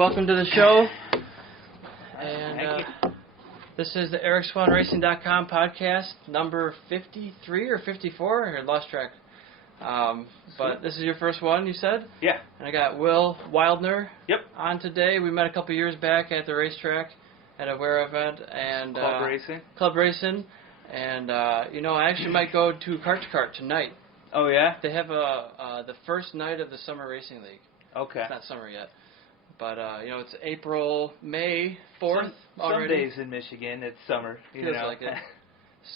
Welcome to the show. And this is the SwanRacing.com podcast, number 53 or 54. I lost track. But this is your first one, you said? Yeah. And I got Will Wildner Yep. on today. We met a couple years back at the racetrack at a WEAR event. And Club Racing. And, I actually might go to Kart to Kart tonight. Oh, yeah? They have the first night of the Summer Racing League. Okay. It's not summer yet. But, it's May 4th already. Some days in Michigan, it's summer. Feels like it.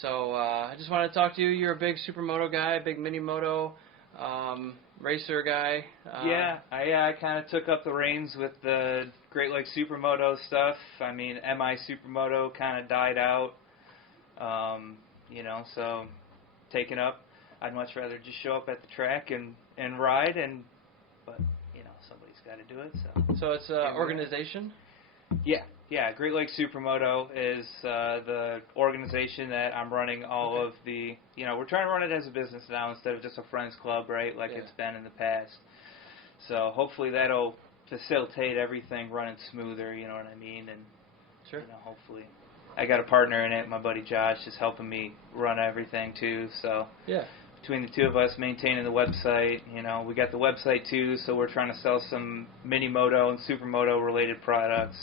So, I just wanted to talk to you. You're a big Supermoto guy, a big mini-moto racer guy. I kind of took up the reins with the Great Lakes Supermoto stuff. I mean, MI Supermoto kind of died out. So taken up. I'd much rather just show up at the track and ride, but somebody's got to do it. So it's an organization? Yeah. Great Lakes Supermoto is the organization that I'm running all of the, we're trying to run it as a business now instead of just a friends club, right, like it's been in the past. So hopefully that'll facilitate everything running smoother, you know what I mean? And, sure. Hopefully. I got a partner in it. My buddy Josh is helping me run everything too. So between the two of us maintaining the website, we got the website too. So we're trying to sell some mini moto and supermoto related products.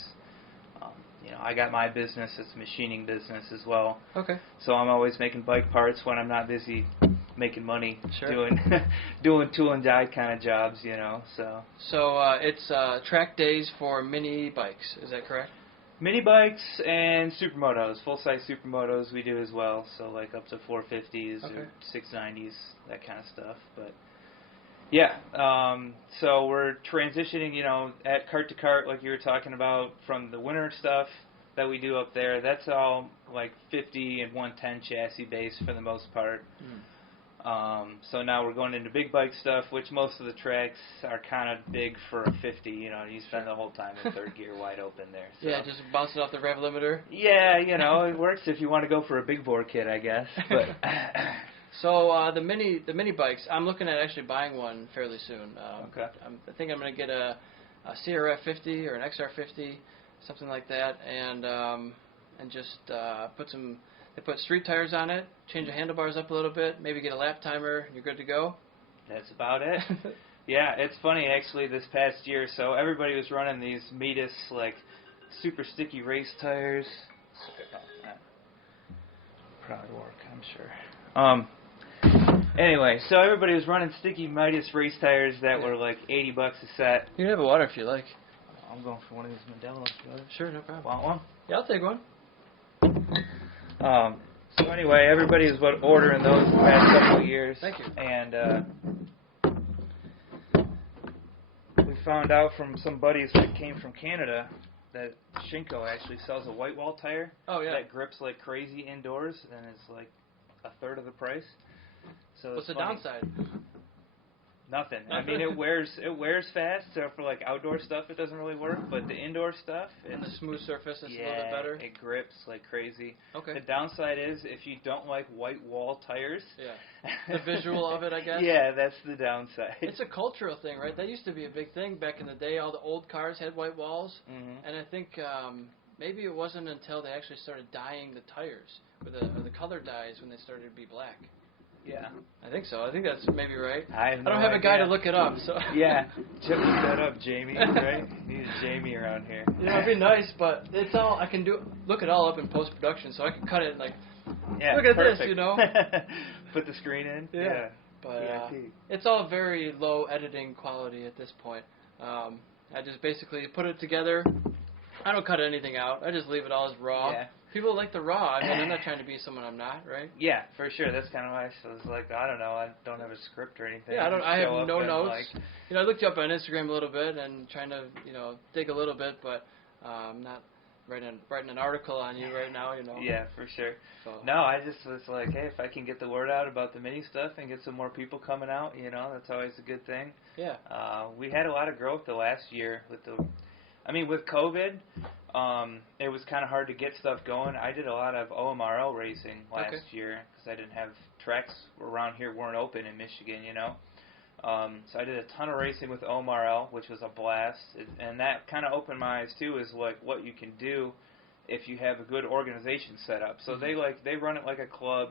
I got my business. It's a machining business as well. Okay. So I'm always making bike parts when I'm not busy making money sure. doing tool and die kind of jobs. So it's track days for mini bikes. Is that correct? Mini bikes and supermotos, full-size supermotos we do as well, so like up to 450s or 690s, that kind of stuff. But so we're transitioning, at Kart to Kart, like you were talking about, from the winter stuff that we do up there. That's all like 50 and 110 chassis base for the most part. So now we're going into big bike stuff, which most of the tracks are kind of big for a 50. You spend the whole time in third gear wide open there. So. Yeah, just bouncing off the rev limiter. Yeah, it works if you want to go for a big bore kit, I guess. But so the mini bikes, I'm looking at actually buying one fairly soon. Okay. I think I'm going to get a CRF 50 or an XR 50, something like that, and just put street tires on it, change the handlebars up a little bit, maybe get a lap timer, and you're good to go. That's about it. Yeah, it's funny, actually, this past year, so everybody was running these Metis, like, super sticky race tires. Proud work, I'm sure. Anyway, so everybody was running sticky Midas race tires that were like $80 a set. You can have a water if you like. I'm going for one of these Modelos. Sure, no problem. Want one? Yeah, I'll take one. So anyway, everybody was ordering those the past couple of years. Thank you. And we found out from some buddies that came from Canada that Shinko actually sells a white wall tire that grips like crazy indoors and is like a third of the price. So what's the downside? Nothing. I mean, it wears fast, so for like outdoor stuff it doesn't really work, but the indoor stuff, and the smooth surface is a little bit better. It grips like crazy. Okay. The downside is if you don't like white wall tires. The visual of it, I guess. Yeah, that's the downside. It's a cultural thing, right? That used to be a big thing back in the day. All the old cars had white walls, and I think maybe it wasn't until they actually started dyeing the tires with the color dyes when they started to be black. Yeah. I think so. I think that's maybe right. I don't have a guy to look it up. So yeah. Look that up, Jamie, right? Need a Jamie around here. It'd be nice, but it's all I can do. Look it all up in post-production, so I can cut it like, look at perfect. this, Put the screen in. Yeah. But it's all very low editing quality at this point. I just basically put it together. I don't cut anything out. I just leave it all as raw. Yeah. People like the raw. I mean, I'm not trying to be someone I'm not, right? Yeah, for sure. That's kind of why I was like, I don't know. I don't have a script or anything. Yeah, I have no notes. I looked you up on Instagram a little bit and trying to, dig a little bit, but I'm not writing an article on you right now, Yeah, for sure. So. No, I just was like, hey, if I can get the word out about the mini stuff and get some more people coming out, that's always a good thing. Yeah. We had a lot of growth the last year with COVID. It was kind of hard to get stuff going. I did a lot of OMRL racing last year because I didn't have tracks around here weren't open in Michigan, So I did a ton of racing with OMRL, which was a blast, and that kind of opened my eyes too, is like what you can do if you have a good organization set up. So they run it like a club,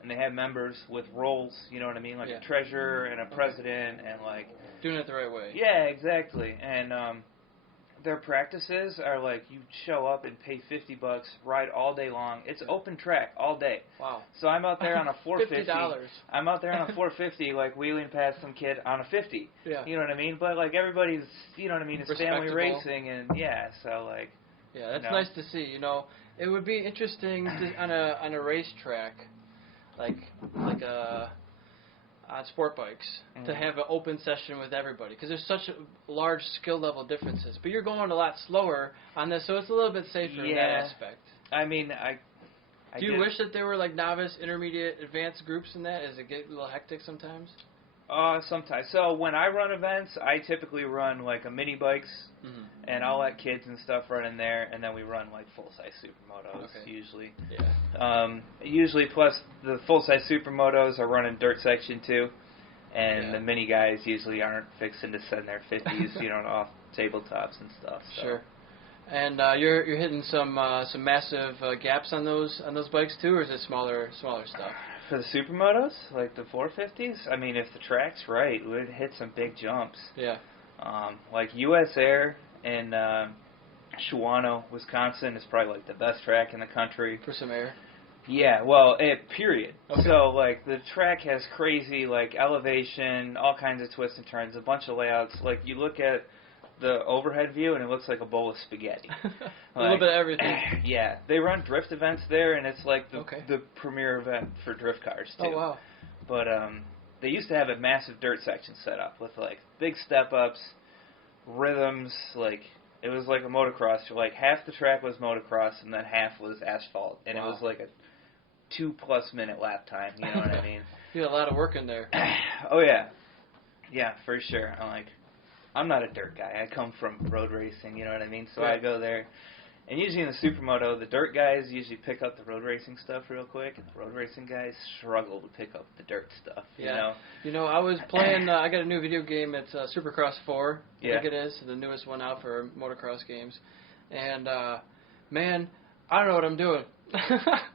and they have members with roles, you know what I mean, like a treasurer and a president, and like doing it the right way. Yeah, exactly. And their practices are like you show up and pay $50, ride all day long. It's open track all day. Wow. So I'm out there on a 450. $50. I'm out there on a 450, like wheeling past some kid on a 50. Yeah. You know what I mean? But like everybody's, you know what I mean? It's family racing, and so like. Yeah, that's nice to see. You know, it would be interesting to, on a racetrack, like on sport bikes, to have an open session with everybody, because there's such large skill level differences. But you're going a lot slower on this, so it's a little bit safer in that aspect. I mean, do you wish that there were like novice, intermediate, advanced groups in that? Does it get a little hectic sometimes? Sometimes. So when I run events, I typically run like a mini bikes, and I'll let kids and stuff run in there, and then we run like full-size Supermotos usually. Yeah. Usually, plus the full-size Supermotos are running dirt section too, and the mini guys usually aren't fixing to send their 50s, you know, off tabletops and stuff. So. Sure. And you're hitting some massive gaps on those bikes too, or is it smaller stuff? For the Supermotos, like the 450s, I mean, if the track's right, we'd hit some big jumps. Yeah. Like U.S. Air in Swahn, Wisconsin is probably like the best track in the country. For some air? Yeah, well, period. Okay. So, like, the track has crazy, like, elevation, all kinds of twists and turns, a bunch of layouts. Like, you look at the overhead view, and it looks like a bowl of spaghetti. A little bit of everything. Yeah. They run drift events there, and it's like the premier event for drift cars, too. Oh, wow. But they used to have a massive dirt section set up with, like, big step-ups, rhythms, like, it was like a motocross. Like, half the track was motocross, and then half was asphalt. And it was like a 2+ minute lap time, you know what I mean? You had a lot of work in there. Oh, yeah. Yeah, for sure. I'm not a dirt guy. I come from road racing, you know what I mean? So I go there. And usually in the Supermoto, the dirt guys usually pick up the road racing stuff real quick, and the road racing guys struggle to pick up the dirt stuff, you know? You know, I was playing, I got a new video game. It's Supercross 4, I think it is, the newest one out for motocross games. And, man, I don't know what I'm doing.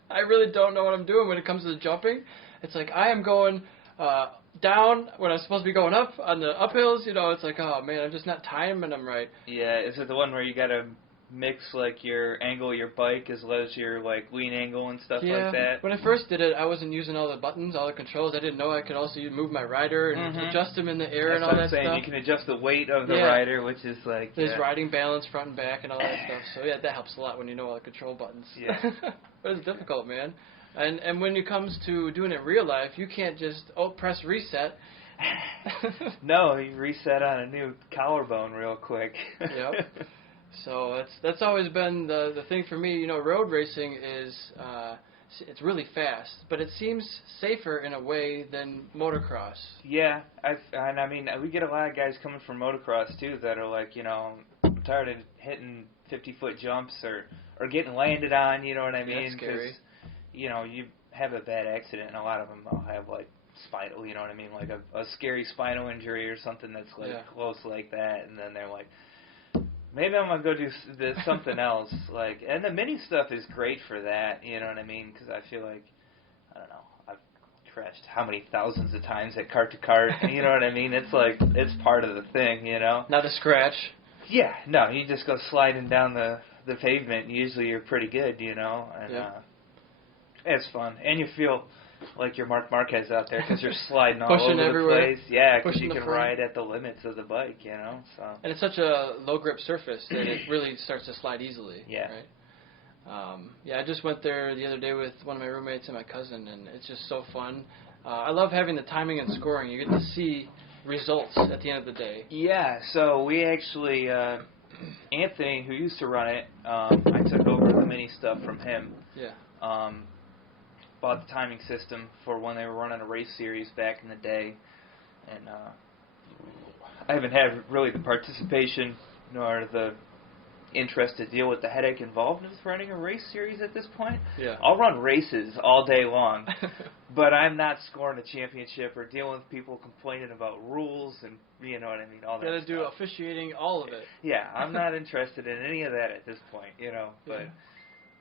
I really don't know what I'm doing when it comes to the jumping. It's like I am going down when I'm supposed to be going up on the uphills. You know, it's like, oh, man, I'm just not timing them right. Yeah, is it the one where you got to mix, like, your angle of your bike as well as your, like, lean angle and stuff like that? When I first did it, I wasn't using all the buttons, all the controls. I didn't know I could also move my rider and adjust them in the air and all that stuff. That's what I'm saying. You can adjust the weight of the rider, which is, like... There's riding balance front and back and all that stuff. So, yeah, that helps a lot when you know all the control buttons. Yeah. But it's difficult, man. And when it comes to doing it in real life, you can't just, press reset. No, you reset on a new collarbone real quick. Yep. So that's always been the thing for me. You know, road racing is it's really fast, but it seems safer in a way than motocross. Yeah, I mean, we get a lot of guys coming from motocross too that are like, you know, I'm tired of hitting 50-foot jumps or getting landed on. You know what I mean? That's scary. You know, you have a bad accident, and a lot of them will have like spinal. You know what I mean? Like a scary spinal injury or something that's like close like that, and then they're like, maybe I'm going to go do something else. Like, and the mini stuff is great for that, you know what I mean? Because I feel like, I don't know, I've crashed how many thousands of times at cart to cart, you know what I mean? It's like, it's part of the thing, you know? Not a scratch. Yeah, no, you just go sliding down the pavement, and usually you're pretty good, you know? And it's fun. And you feel like you're Mark Marquez out there because you're sliding all over everywhere. The place. Yeah, because you can ride at the limits of the bike, you know. So. And it's such a low grip surface that it really starts to slide easily. Yeah. Right. I just went there the other day with one of my roommates and my cousin, and it's just so fun. I love having the timing and scoring. You get to see results at the end of the day. Yeah. So we actually, Anthony, who used to run it, I took over the mini stuff from him. Yeah. Bought the timing system for when they were running a race series back in the day, and I haven't had really the participation nor the interested to deal with the headache involved with running a race series at this point. Yeah. I'll run races all day long, but I'm not scoring a championship or dealing with people complaining about rules and, you know what I mean, all that stuff. You got to do officiating, all of it. Yeah, I'm not interested in any of that at this point, you know, but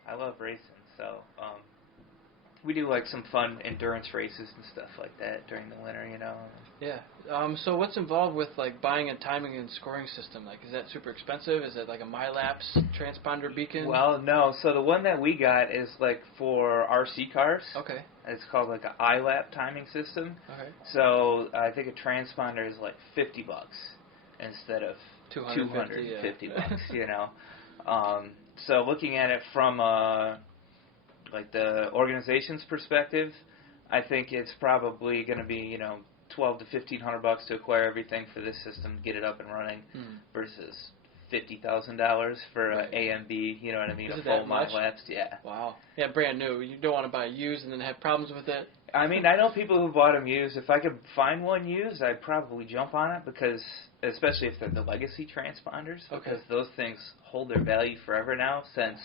I love racing, so we do like some fun endurance races and stuff like that during the winter, you know. Yeah. So what's involved with like buying a timing and scoring system? Like, is that super expensive? Is it like a MyLapse transponder beacon? Well, no. So the one that we got is like for RC cars. Okay. It's called like an iLap timing system. Okay. So I think a transponder is like $50 instead of $250 bucks, you know. So looking at it from like the organization's perspective, I think it's probably going to be, you know, $1,200 to $1,500 to acquire everything for this system to get it up and running, versus $50,000 for a AMB, you know what I mean, a full MyLapse. Yeah. Wow. Yeah, brand new. You don't want to buy used and then have problems with it. I mean, I know people who bought them used. If I could find one used, I'd probably jump on it, because, especially if they're the legacy transponders, because those things hold their value forever now, since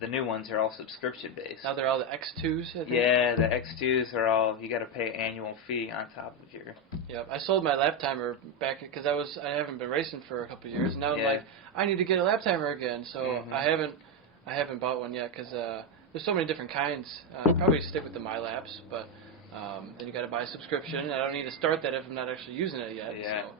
the new ones are all subscription-based. Now they're all the X2s, I think? Yeah, the X2s are all, you got to pay an annual fee on top of your... Yep, I sold my lap timer back, because I haven't been racing for a couple of years, and now I'm like, I need to get a lap timer again, so I haven't bought one yet, because there's so many different kinds. I'll probably stick with the MyLapse, but then you got to buy a subscription. I don't need to start that if I'm not actually using it yet, so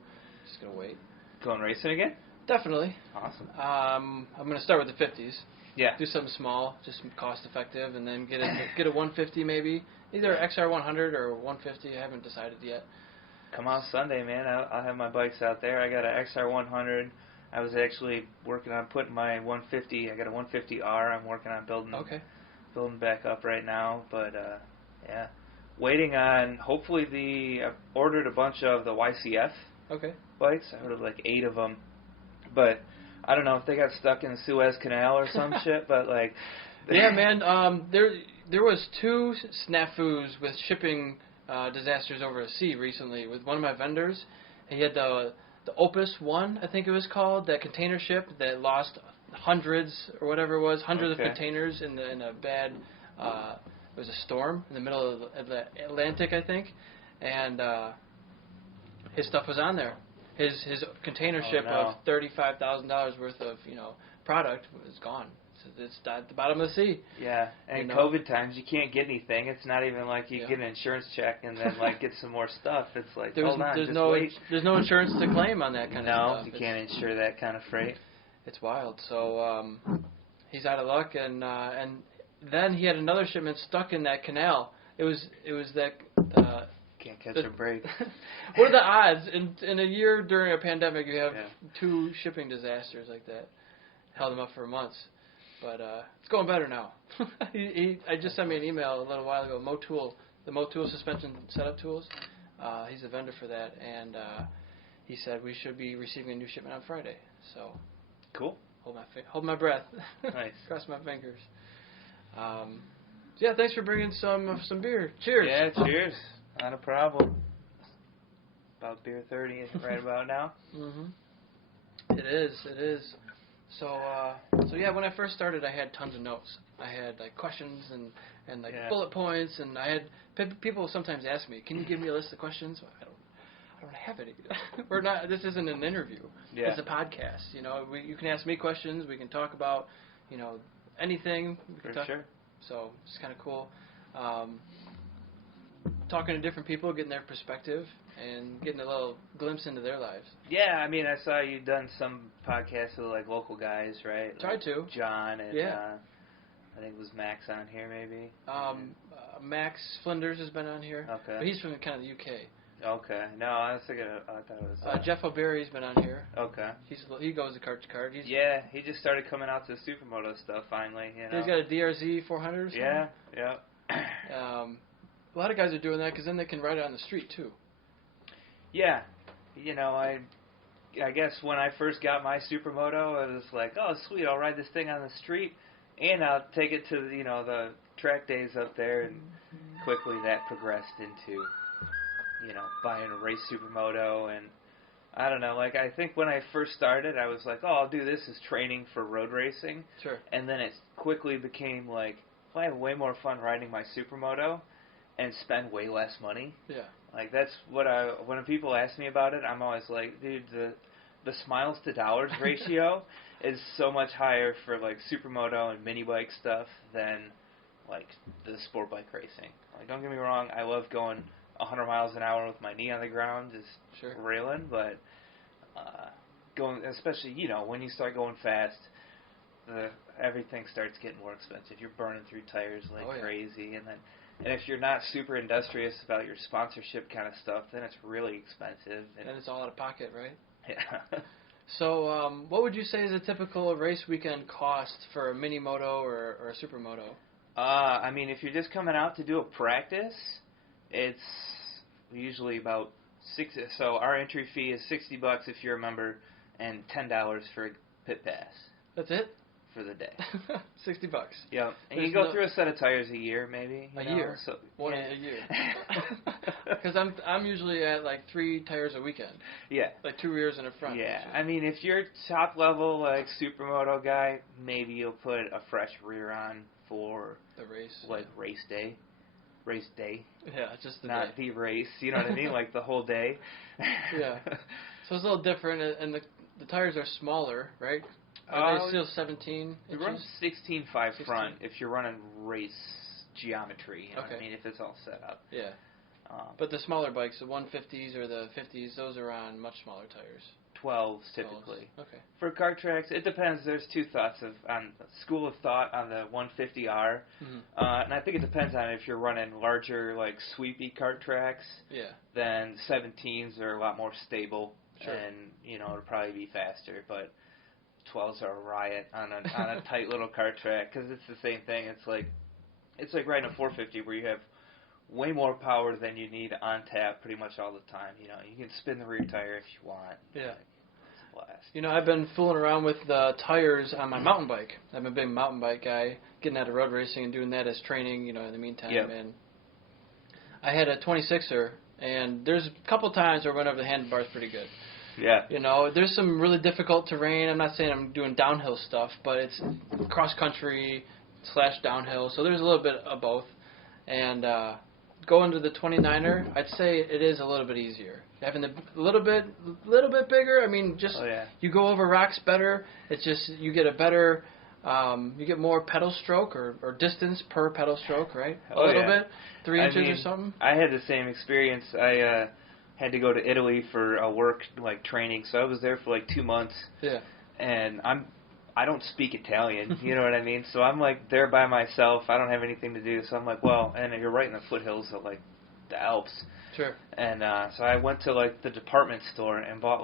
just going to wait. Going racing again? Definitely. Awesome. I'm going to start with the 50s. Yeah. Do something small, just cost effective, and then get a 150 maybe. Either XR100 or 150. I haven't decided yet. Come on Sunday, man. I'll have my bikes out there. I got an XR100. I was actually working on putting my 150. I got a 150R. I'm working on building back up right now. But yeah, waiting on hopefully I ordered a bunch of the YCF bikes. I ordered like 8 of them, but I don't know if they got stuck in the Suez Canal or some shit, but like... Yeah, man, there was 2 snafus with shipping disasters over the sea recently with one of my vendors. He had the Opus 1, I think it was called, that container ship that lost hundreds, or whatever it was, hundreds of containers in a bad... it was a storm in the middle of the Atlantic, I think, and his stuff was on there. His container ship of $35,000 worth of product was gone. It's at the bottom of the sea. Yeah, and COVID times you can't get anything. It's not even like you get an insurance check and then like get some more stuff. It's like hold on, just wait. There's no insurance to claim on that kind of stuff. No, you can't insure that kind of freight. It's wild. So he's out of luck, and then he had another shipment stuck in that canal. It was that. Can't catch a break. What are the odds in a year during a pandemic you have 2 shipping disasters like that? Held him up for months, but it's going better now. I just sent me an email a little while ago. The Motool suspension setup tools. He's a vendor for that, and he said we should be receiving a new shipment on Friday. So cool. Hold my breath. Nice. Cross my fingers. Yeah, thanks for bringing some beer. Cheers. Yeah, cheers. Not a problem. About beer 30 right about now. It is. So yeah, when I first started, I had tons of notes. I had like questions and like bullet points, and I had people sometimes ask me, "Can you give me a list of questions?" I don't have any. We're not. This isn't an interview. Yeah. It's a podcast. You can ask me questions. We can talk about anything. For sure. So it's kind of cool. Talking to different people, getting their perspective, and getting a little glimpse into their lives. Yeah, I mean, I saw you done some podcasts with like local guys, right? Tried to. John and I think it was Max on here, maybe. Max Flinders has been on here. Okay. But he's from kind of the UK. Okay. No, I was thinking. I thought it was. Jeff O'Berry's been on here. Okay. He goes to kart to kart. He just started coming out to Supermoto stuff finally. He's got a DRZ 400 or something. Yeah. A lot of guys are doing that because then they can ride it on the street too. Yeah. I guess when I first got my Supermoto, I was like, oh sweet, I'll ride this thing on the street, and I'll take it to the track days up there, and quickly that progressed into buying a race Supermoto, and I don't know. Like, I think when I first started, I was like, oh, I'll do this as training for road racing. Sure. And then it quickly became like, well, I have way more fun riding my Supermoto and spend way less money. Yeah. Like, that's what when people ask me about it, I'm always like, dude, the smiles to dollars ratio is so much higher for, like, Supermoto and mini bike stuff than, like, the sport bike racing. Like, don't get me wrong, I love going 100 miles an hour with my knee on the ground, just railing, but going, especially, you know, when you start going fast, everything starts getting more expensive. You're burning through tires like crazy, and if you're not super industrious about your sponsorship kind of stuff, then it's really expensive. And it's all out of pocket, right? Yeah. So, what would you say is a typical race weekend cost for a mini moto or a supermoto? I mean, if you're just coming out to do a practice, it's usually about $60. So our entry fee is $60 if you're a member, and $10 for a pit pass. That's it? For the day. $60. Yeah. And you go through a set of tires a year, maybe. A year? So, a year. Because I'm usually at like 3 tires a weekend. Yeah. Like 2 rears and a front. Yeah. I mean, if you're top level, like, Supermoto guy, maybe you'll put a fresh rear on for the race. Like, race day. Race day. Yeah, just the Not day. the race, you know what I mean? Like, the whole day. Yeah. So it's a little different, and the tires are smaller, right? Are they still 17 inches? You run 16.5 front if you're running race geometry, you know what I mean, if it's all set up. Yeah. But the smaller bikes, the 150s or the 50s, those are on much smaller tires. 12s typically. Okay. For kart tracks, it depends. There's two school of thought on the 150R, and I think it depends on if you're running larger, like, sweepy kart tracks. Yeah. Then 17s are a lot more stable, and, you know, it'll probably be faster, but 12s are a riot on a tight little kart track, because it's the same thing. It's like riding a 450 where you have way more power than you need on tap pretty much all the time. You know, you can spin the rear tire if you want. Yeah. It's a blast. You know, I've been fooling around with the tires on my mountain bike. I'm a big mountain bike guy, getting out of road racing and doing that as training, you know, in the meantime. Yep. And I had a 26er, and there's a couple times where I went over the handlebars pretty good. Yeah. You know, there's some really difficult terrain. I'm not saying I'm doing downhill stuff, but it's cross-country / downhill, so there's a little bit of both. And going to the 29er, I'd say it is a little bit easier. Having a little bit bigger, I mean, just you go over rocks better. It's just you get a better, you get more pedal stroke or distance per pedal stroke, right? A little bit, 3 inches or something. I had the same experience. I had to go to Italy for a work training, so I was there for 2 months. Yeah. And I don't speak Italian, you know what I mean? So I'm there by myself. I don't have anything to do. So I'm well, and you're right in the foothills of the Alps. Sure. And so I went to the department store and bought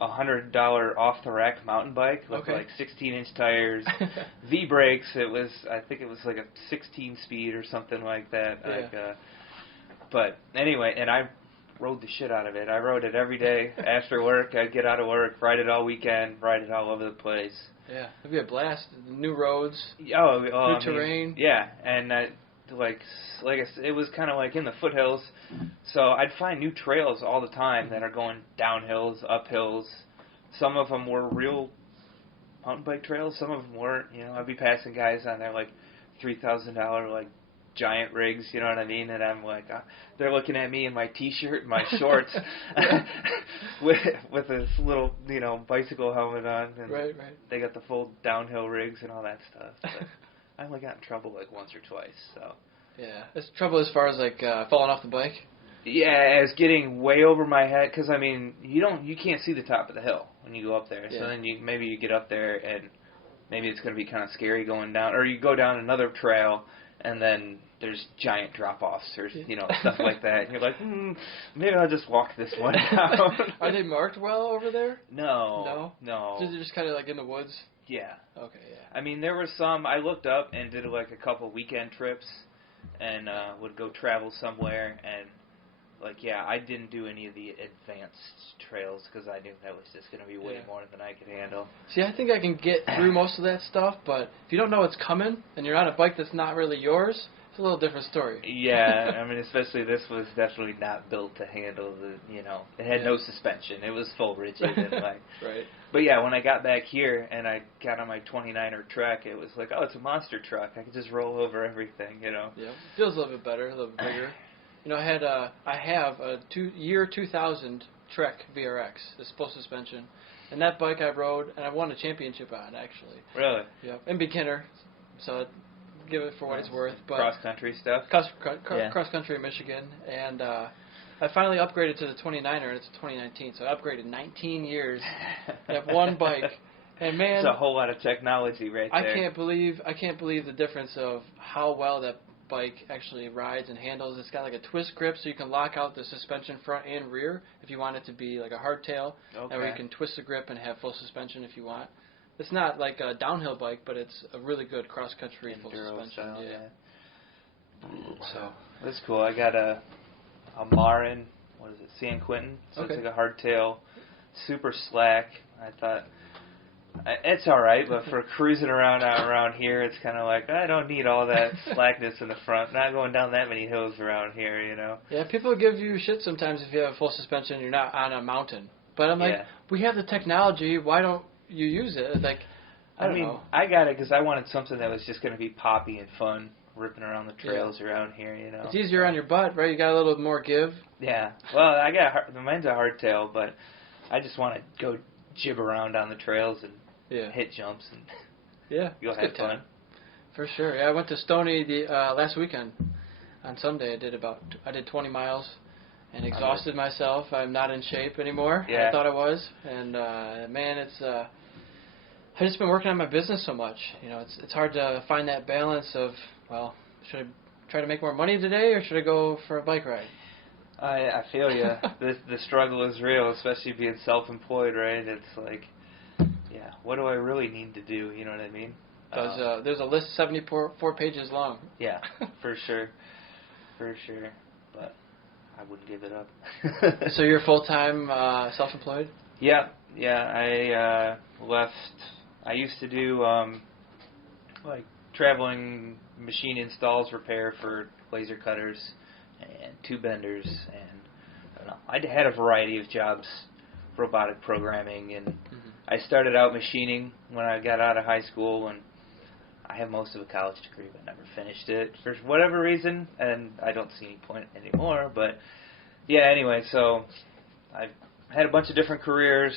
$100 off the rack mountain bike with 16-inch tires, V brakes. I think it was a 16 speed or something like that. Yeah. But anyway, and I rode the shit out of it. I rode it every day after work. I'd get out of work, ride it all weekend, ride it all over the place. Yeah, it'd be a blast. New roads, new terrain. Yeah, and I said, it was kind of in the foothills, so I'd find new trails all the time that are going downhills, uphills. Some of them were real mountain bike trails. Some of them weren't. You know, I'd be passing guys on their $3,000 giant rigs, you know what I mean? And I'm they're looking at me in my T-shirt and my shorts with this little, bicycle helmet on. And right. They got the full downhill rigs and all that stuff. But I only got in trouble once or twice. So yeah, it's trouble as far as falling off the bike. Yeah, it's getting way over my head because you can't see the top of the hill when you go up there. Yeah. So then maybe you get up there and maybe it's going to be kind of scary going down, or you go down another trail. And then there's giant drop-offs or, stuff like that. And you're maybe I'll just walk this one down. Are they marked well over there? No. So they're just kind of in the woods? Yeah. Okay, yeah. There were some, I looked up and did a couple weekend trips and would go travel somewhere and, I didn't do any of the advanced trails because I knew that was just going to be way more than I could handle. See, I think I can get through most of that stuff, but if you don't know what's coming and you're on a bike that's not really yours, it's a little different story. Yeah, I mean, especially this was definitely not built to handle the, it had no suspension. It was full rigid and like. Right. But yeah, when I got back here and I got on my 29er truck, it was like, oh, it's a monster truck. I could just roll over everything, Yeah, feels a little bit better, a little bit bigger. I have a 2000 Trek VRX, this full suspension, and that bike I rode and I won a championship on actually. Really? Yeah, in beginner, so I'd give it for what it's worth. But cross country stuff. Cross country in Michigan, and I finally upgraded to the 29er, and it's 2019, so I upgraded 19 years. I have one bike, and man, it's a whole lot of technology right there. I can't believe the difference of how well that bike actually rides and handles. It's got like a twist grip, so you can lock out the suspension front and rear if you want it to be like a hardtail, or you can twist the grip and have full suspension if you want. It's not like a downhill bike, but it's a really good cross country full suspension. Style, So that's cool. I got a Marin, what is it, San Quentin. So it's like a hardtail, super slack. I thought it's all right, but for cruising around here, it's kind of like I don't need all that slackness in the front. Not going down that many hills around here, Yeah, people give you shit sometimes if you have full suspension and you're not on a mountain. But I'm like, we have the technology. Why don't you use it? It's like, I don't know. I got it because I wanted something that was just going to be poppy and fun, ripping around the trails around here, It's easier on your butt, right? You got a little more give. Yeah. Well, mine's a hardtail, but I just want to go jib around on the trails and hit jumps and you'll have fun. For sure. Yeah, I went to Stony last weekend. On Sunday, I did 20 miles and exhausted myself. I'm not in shape anymore. Yeah. I thought I was, and man, it's I've just been working on my business so much. It's hard to find that balance of, well, should I try to make more money today or should I go for a bike ride? I feel you. The struggle is real, especially being self-employed, right? It's like, what do I really need to do? You know what I mean? There's a list 74 pages long. Yeah, for sure. But I wouldn't give it up. So you're full-time self-employed? Yeah. I left. I used to do like traveling machine installs, repair for laser cutters and tube benders, and I don't know. I had a variety of jobs, robotic programming, and I started out machining when I got out of high school, and I have most of a college degree, but never finished it for whatever reason, and I don't see any point anymore. But yeah, anyway, so I had a bunch of different careers,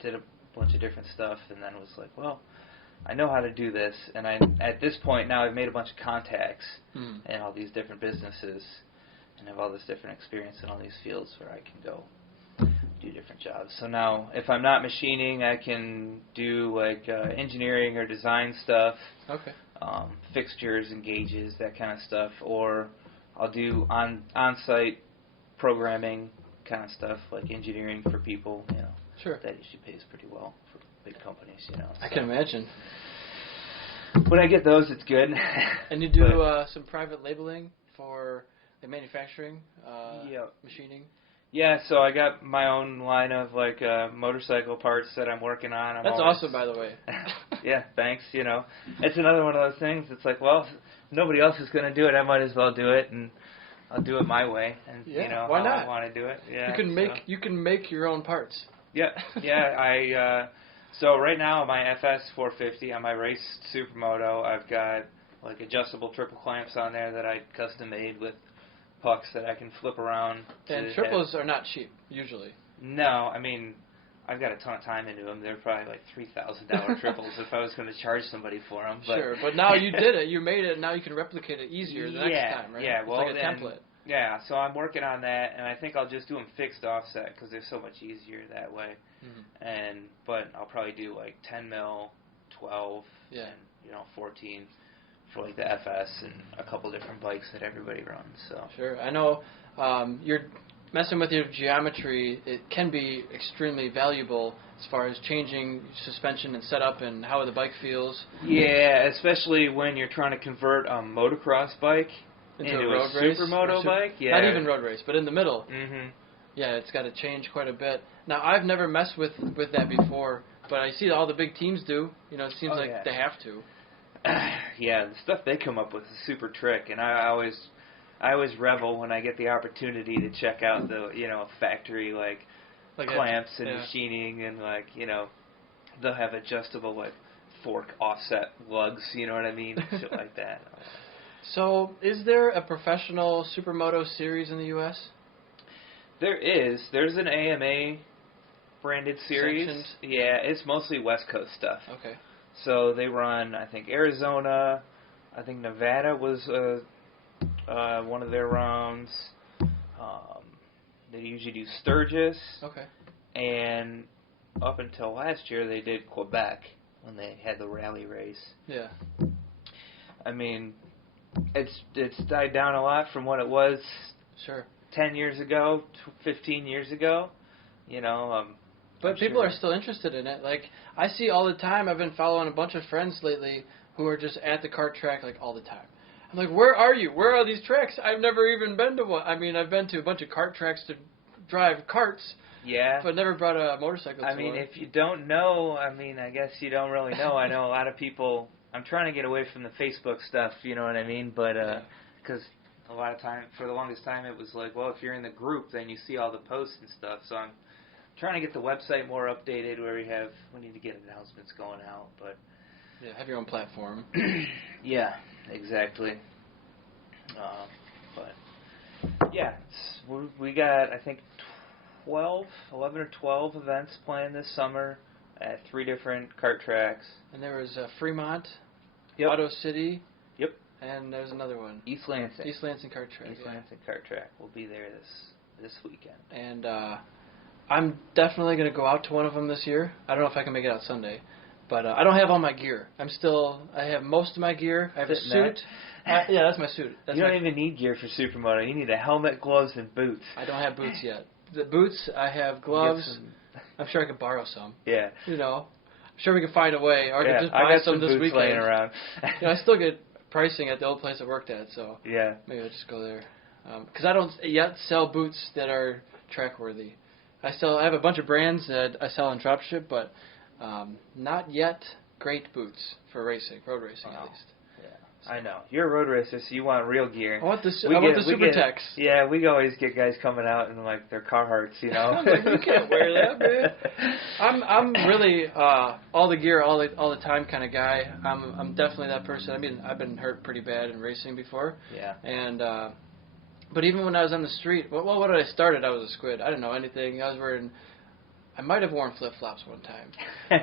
did a bunch of different stuff, and then was like, well, I know how to do this, and at this point now I've made a bunch of contacts in all these different businesses and have all this different experience in all these fields where I can go do different jobs. So now if I'm not machining, I can do like engineering or design stuff, fixtures and gauges, that kind of stuff, or I'll do on-site programming kind of stuff, like engineering for people, Sure. That usually pays pretty well for big companies, I can imagine. When I get those, it's good. And you do some private labeling for the manufacturing, machining? Yeah, so I got my own line of like motorcycle parts that I'm working on. That's awesome, by the way. Yeah, thanks. It's another one of those things. It's like, well, nobody else is going to do it. I might as well do it, and I'll do it my way. And why not? I want to do it. Yeah, you can make your own parts. Yeah. So right now my FS 450 on my race Supermoto, I've got like adjustable triple clamps on there that I custom made with pucks that I can flip around. And triples are not cheap usually. No, I mean I've got a ton of time into them. They're probably like $3,000 triples if I was going to charge somebody for them. But sure, but now you did it. You made it. And now you can replicate it easier the next time, right? Yeah, well, it's like a template. Yeah, so I'm working on that, and I think I'll just do them fixed offset because they're so much easier that way. But I'll probably do like 10 mil, 12, and 14 for like the FS and a couple different bikes that everybody runs. So sure, I know you're messing with your geometry. It can be extremely valuable as far as changing suspension and setup and how the bike feels. Yeah, especially when you're trying to convert a motocross bike into a road race, Supermoto bike. Yeah, not even road race, but in the middle. Yeah, it's got to change quite a bit. Now, I've never messed with that before, but I see all the big teams do. It seems like they have to. Yeah, the stuff they come up with is super trick, and I always revel when I get the opportunity to check out the factory like clamps and machining, and like they'll have adjustable like fork offset lugs, you know what I mean, shit like that. So, is there a professional Supermoto series in the U.S.? There is. There's an AMA branded series. Sanctioned? Yeah, it's mostly West Coast stuff. Okay. So they run, I think, Arizona. I think Nevada was one of their rounds. They usually do Sturgis. Okay. And up until last year, they did Quebec when they had the rally race. Yeah. I mean, it's died down a lot from what it was. Sure. 10 years ago, 15 years ago, But people are still interested in it. Like, I see all the time, I've been following a bunch of friends lately who are just at the kart track, like, all the time. I'm like, where are you? Where are these tracks? I've never even been to one. I mean, I've been to a bunch of kart tracks to drive karts. Yeah. But never brought a motorcycle to I mean, one. if you don't know, I mean, I guess you don't really know. I know a lot of people, I'm trying to get away from the Facebook stuff, you know what I mean? But, because a lot of time, for the longest time, it was like, well, if you're in the group, then you see all the posts and stuff. So I'm trying to get the website more updated where we need to get announcements going out. But yeah, have your own platform. Yeah, exactly. But yeah, we got, I think, 11 or 12 events planned this summer at 3 different kart tracks. And there was Fremont, yep. Auto City. Yep. And there's another one. East Lansing. East Lansing Kart Track. East Lansing Kart Track. We'll be there this weekend. And I'm definitely going to go out to one of them this year. I don't know if I can make it out Sunday. But I don't have all my gear. I have most of my gear. I have a suit. Yeah, that's my suit. You don't even need gear for Supermoto. You need a helmet, gloves, and boots. I don't have boots yet. The boots, I have gloves. I'm sure I could borrow some. Yeah. I'm sure we can find a way. Or I could just buy some this weekend. Laying around. I still get pricing at the old place I worked at, so yeah, maybe I'll just go there. Because I don't yet sell boots that are track worthy. I have a bunch of brands that I sell on dropship, but not yet great boots for racing, road racing at least. I know. You're a road racer, so you want real gear. I want the Supertex. Yeah, we always get guys coming out in like their Carhartts, I'm like, you can't wear that, man. I'm really all the gear all the time kind of guy. I'm definitely that person. I mean, I've been hurt pretty bad in racing before. Yeah. And but even when I was on the street, what did I started? I was a squid. I didn't know anything. I might have worn flip-flops one time.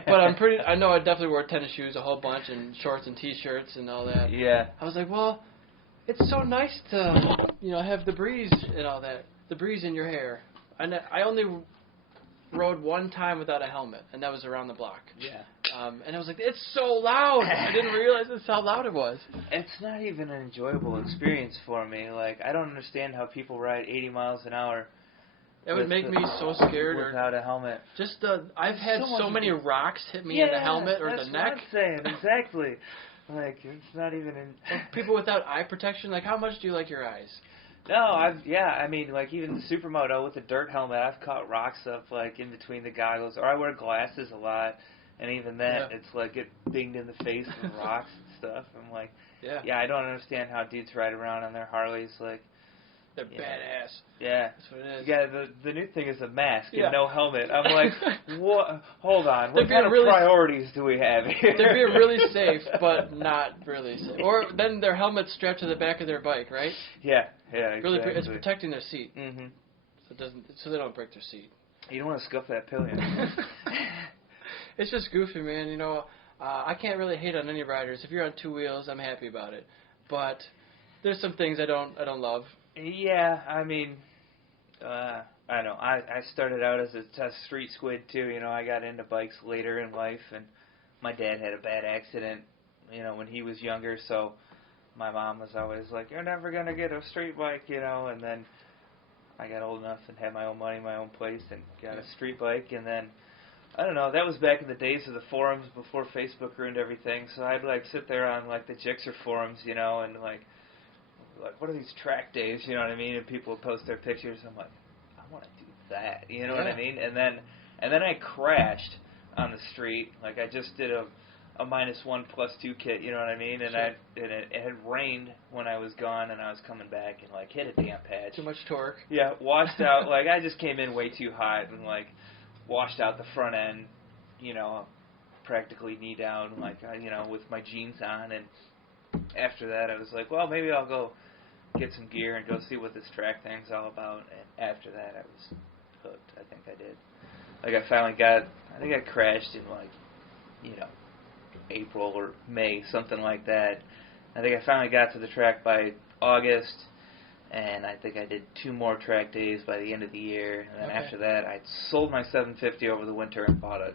But I know I definitely wore tennis shoes a whole bunch and shorts and T-shirts and all that. Yeah. I was like, well, it's so nice to, have the breeze and all that. The breeze in your hair. And I only rode one time without a helmet, and that was around the block. Yeah. And I was like, it's so loud. I didn't realize that's how loud it was. It's not even an enjoyable experience for me. Like, I don't understand how people ride 80 miles an hour. It would make me so scared. Without a helmet. I've had so many rocks hit me in the helmet or the neck. That's what I'm saying. Exactly. Like, it's not even people without eye protection, like, how much do you like your eyes? No, I mean, like, even the Supermoto with the dirt helmet, I've caught rocks up, like, in between the goggles. Or I wear glasses a lot, and even that, it's like, get dinged in the face with rocks and stuff. I'm like, I don't understand how dudes ride around on their Harleys, like, they're badass. Yeah. That's what it is. Yeah, the new thing is a mask and no helmet. I'm like, what? Hold on. What kind of really priorities do we have here? They're being really safe, but not really safe. Or then their helmet's strapped to the back of their bike, right? Yeah, exactly. Really, it's protecting their seat. Mm-hmm. So they don't break their seat. You don't want to scuff that pillion. It's just goofy, man. I can't really hate on any riders. If you're on 2 wheels, I'm happy about it. But there's some things I don't love. Yeah, I mean, I don't know. I started out as a street squid, too. I got into bikes later in life, and my dad had a bad accident, when he was younger, so my mom was always like, you're never going to get a street bike, and then I got old enough and had my own money, my own place, and got a street bike, and then, I don't know, that was back in the days of the forums before Facebook ruined everything, so I'd, sit there on, the Gixxer forums, and, what are these track days, you know what I mean? And people would post their pictures. I'm like, I want to do that, you know what I mean? And then I crashed on the street. I just did a a -1+2 kit, you know what I mean? And sure. it had rained when I was gone, and I was coming back and like hit a damn patch. Too much torque. Yeah, washed out. Like I just came in way too hot and like washed out the front end, you know, practically knee down, like you know, with my jeans on. And after that, I was like, well, maybe I'll go get some gear and go see what this track thing's all about. And after that, I was hooked. I think I did. Like I finally got. I think I crashed in like, you know, April or May, something like that. I think I finally got to the track by August, and I think I did 2 more track days by the end of the year. And then after that, I sold my 750 over the winter and bought a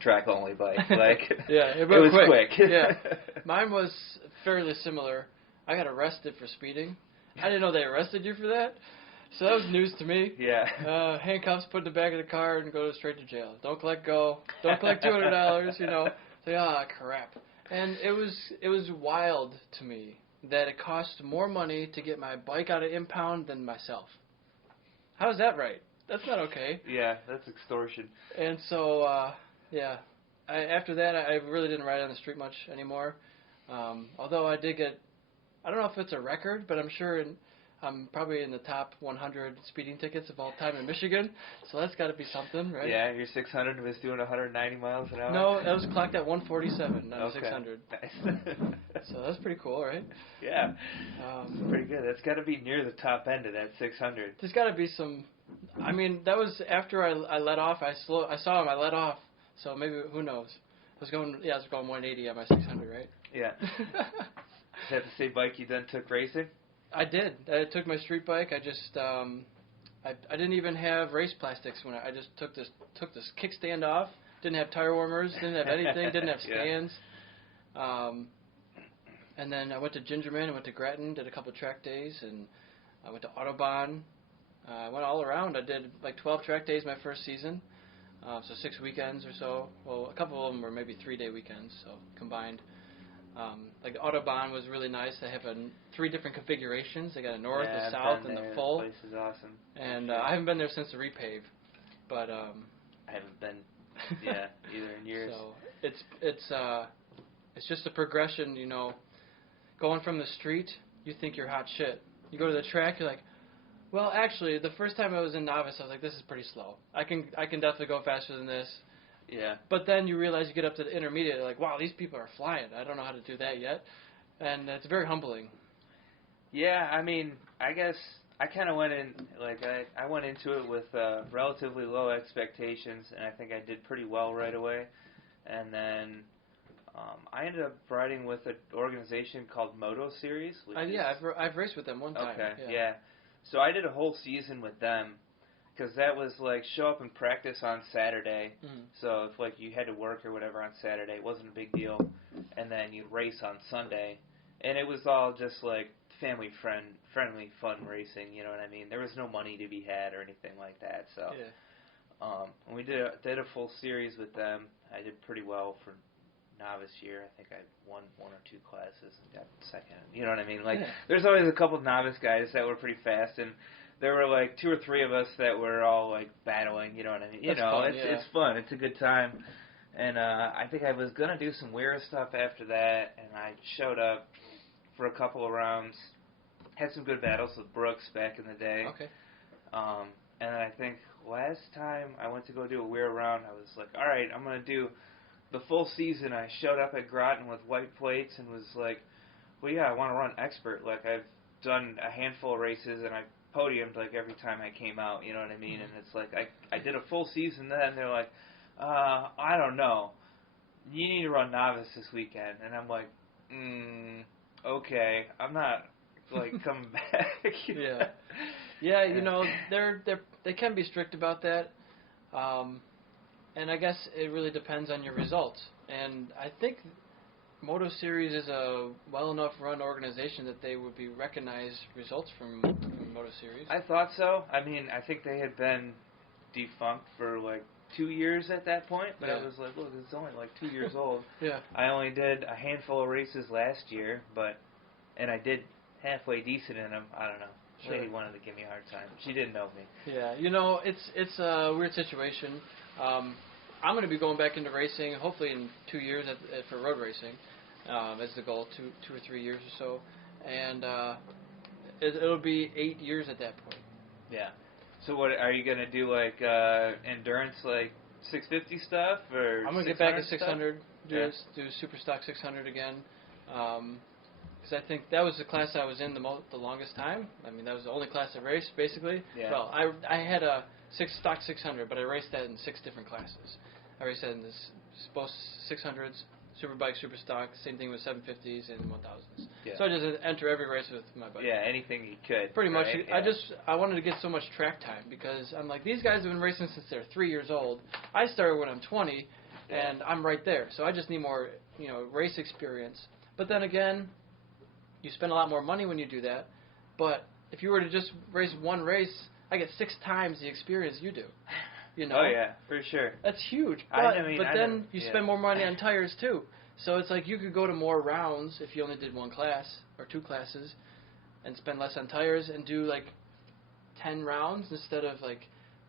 track-only bike. Like, yeah, it was quick. Yeah, mine was fairly similar. I got arrested for speeding. I didn't know they arrested you for that. So that was news to me. Yeah. Handcuffs put in the back of the car and go straight to jail. Don't collect go. Don't collect $200. You know. Say, crap. And it was wild to me that it cost more money to get my bike out of impound than myself. How is that right? That's not okay. Yeah, that's extortion. And so, after that, I really didn't ride on the street much anymore. Although I did get, I don't know if it's a record, but I'm sure I'm probably in the top 100 speeding tickets of all time in Michigan, so that's got to be something, right? Yeah, your 600 was doing 190 miles an hour? No, that was clocked at 147, not 600. Nice. So that's pretty cool, right? Yeah, pretty good. That's got to be near the top end of that 600. There's got to be some, I mean, that was after I let off, I saw him, I let off, so maybe, who knows. I was going 180 on my 600, right? Yeah. Is that the same bike you then took racing? I did. I took my street bike. I just I didn't even have race plastics when I just took this kickstand off. Didn't have tire warmers. Didn't have anything. Didn't have stands. Yeah. And then I went to Gingerman. I went to Grattan. Did a couple of track days, and I went to Autobahn. I went all around. I did like 12 track days my first season. So 6 weekends or so. Well, a couple of them were maybe 3-day weekends, so combined. Like the Autobahn was really nice. They have 3 different configurations. They got a north, a south, and the full. That place is awesome. And I haven't been there since the repave, but I haven't been, either in years. So it's just a progression, you know. Going from the street, you think you're hot shit. You go to the track, you're like, well, actually, the first time I was in Novice, I was like, this is pretty slow. I can definitely go faster than this. Yeah. But then you realize you get up to the intermediate, like, wow, these people are flying. I don't know how to do that yet. And it's very humbling. Yeah, I mean, I guess I kind of went in, like, I went into it with relatively low expectations, and I think I did pretty well right away. And then I ended up riding with an organization called Moto Series. I've raced with them one time. Okay, yeah. So I did a whole season with them. Because that was like show up and practice on Saturday. Mm-hmm. So if like you had to work or whatever on Saturday, it wasn't a big deal. And then you'd race on Sunday, and it was all just like family friendly fun racing. You know what I mean? There was no money to be had or anything like that. So when we did a full series with them, I did pretty well for novice year. I think I won 1 or 2 classes and got second. You know what I mean? Like there's always a couple novice guys that were pretty fast, and there were like 2 or 3 of us that were all like battling, you know what I mean? It's fun. It's a good time. And I think I was going to do some weird stuff after that, and I showed up for a couple of rounds. Had some good battles with Brooks back in the day. Okay. And then I think last time I went to go do a weird round, I was like, all right, I'm going to do the full season. I showed up at Groton with white plates and was like, well, yeah, I want to run expert. Like I've done a handful of races, and I've podiumed like every time I came out, you know what I mean? And it's like I did a full season then, and they're like, I don't know, you need to run novice this weekend. And I'm like, okay, I'm not like coming back. Yeah, you know, they can be strict about that, and I guess it really depends on your results. And I think Moto Series is a well enough run organization that they would be recognized results from Moto Series. I thought so. I mean, I think they had been defunct for like 2 years at that point, but I was like, look, it's only like 2 years old. Yeah. I only did a handful of races last year, and I did halfway decent in them. I don't know. Lady wanted to give me a hard time. She didn't know me. Yeah, you know, it's a weird situation. I'm going to be going back into racing, hopefully in 2 years for road racing. Is the goal, 2 or 3 years or so, and it'll be 8 years at that point. Yeah. So what are you gonna do? Like endurance, like 650 stuff, or I'm gonna get back to 600. Do super stock 600 again, because I think that was the class I was in the longest time. I mean, that was the only class I raced basically. Yeah. Well, I had a stock 600, but I raced that in 6 different classes. I raced that in both 600s. Superbike, super stock, same thing with 750s and 1000s. Yeah. So I just enter every race with my bike. Yeah, anything you could. Pretty much. Yeah. I wanted to get so much track time because I'm like, these guys have been racing since they're 3 years old. I started when I'm 20, and I'm right there. So I just need more, race experience. But then again, you spend a lot more money when you do that. But if you were to just race one race, I get 6 times the experience you do. Oh yeah, for sure. That's huge. But then you spend more money on tires too. So it's like you could go to more rounds if you only did one class or 2 classes, and spend less on tires and do like 10 rounds instead of like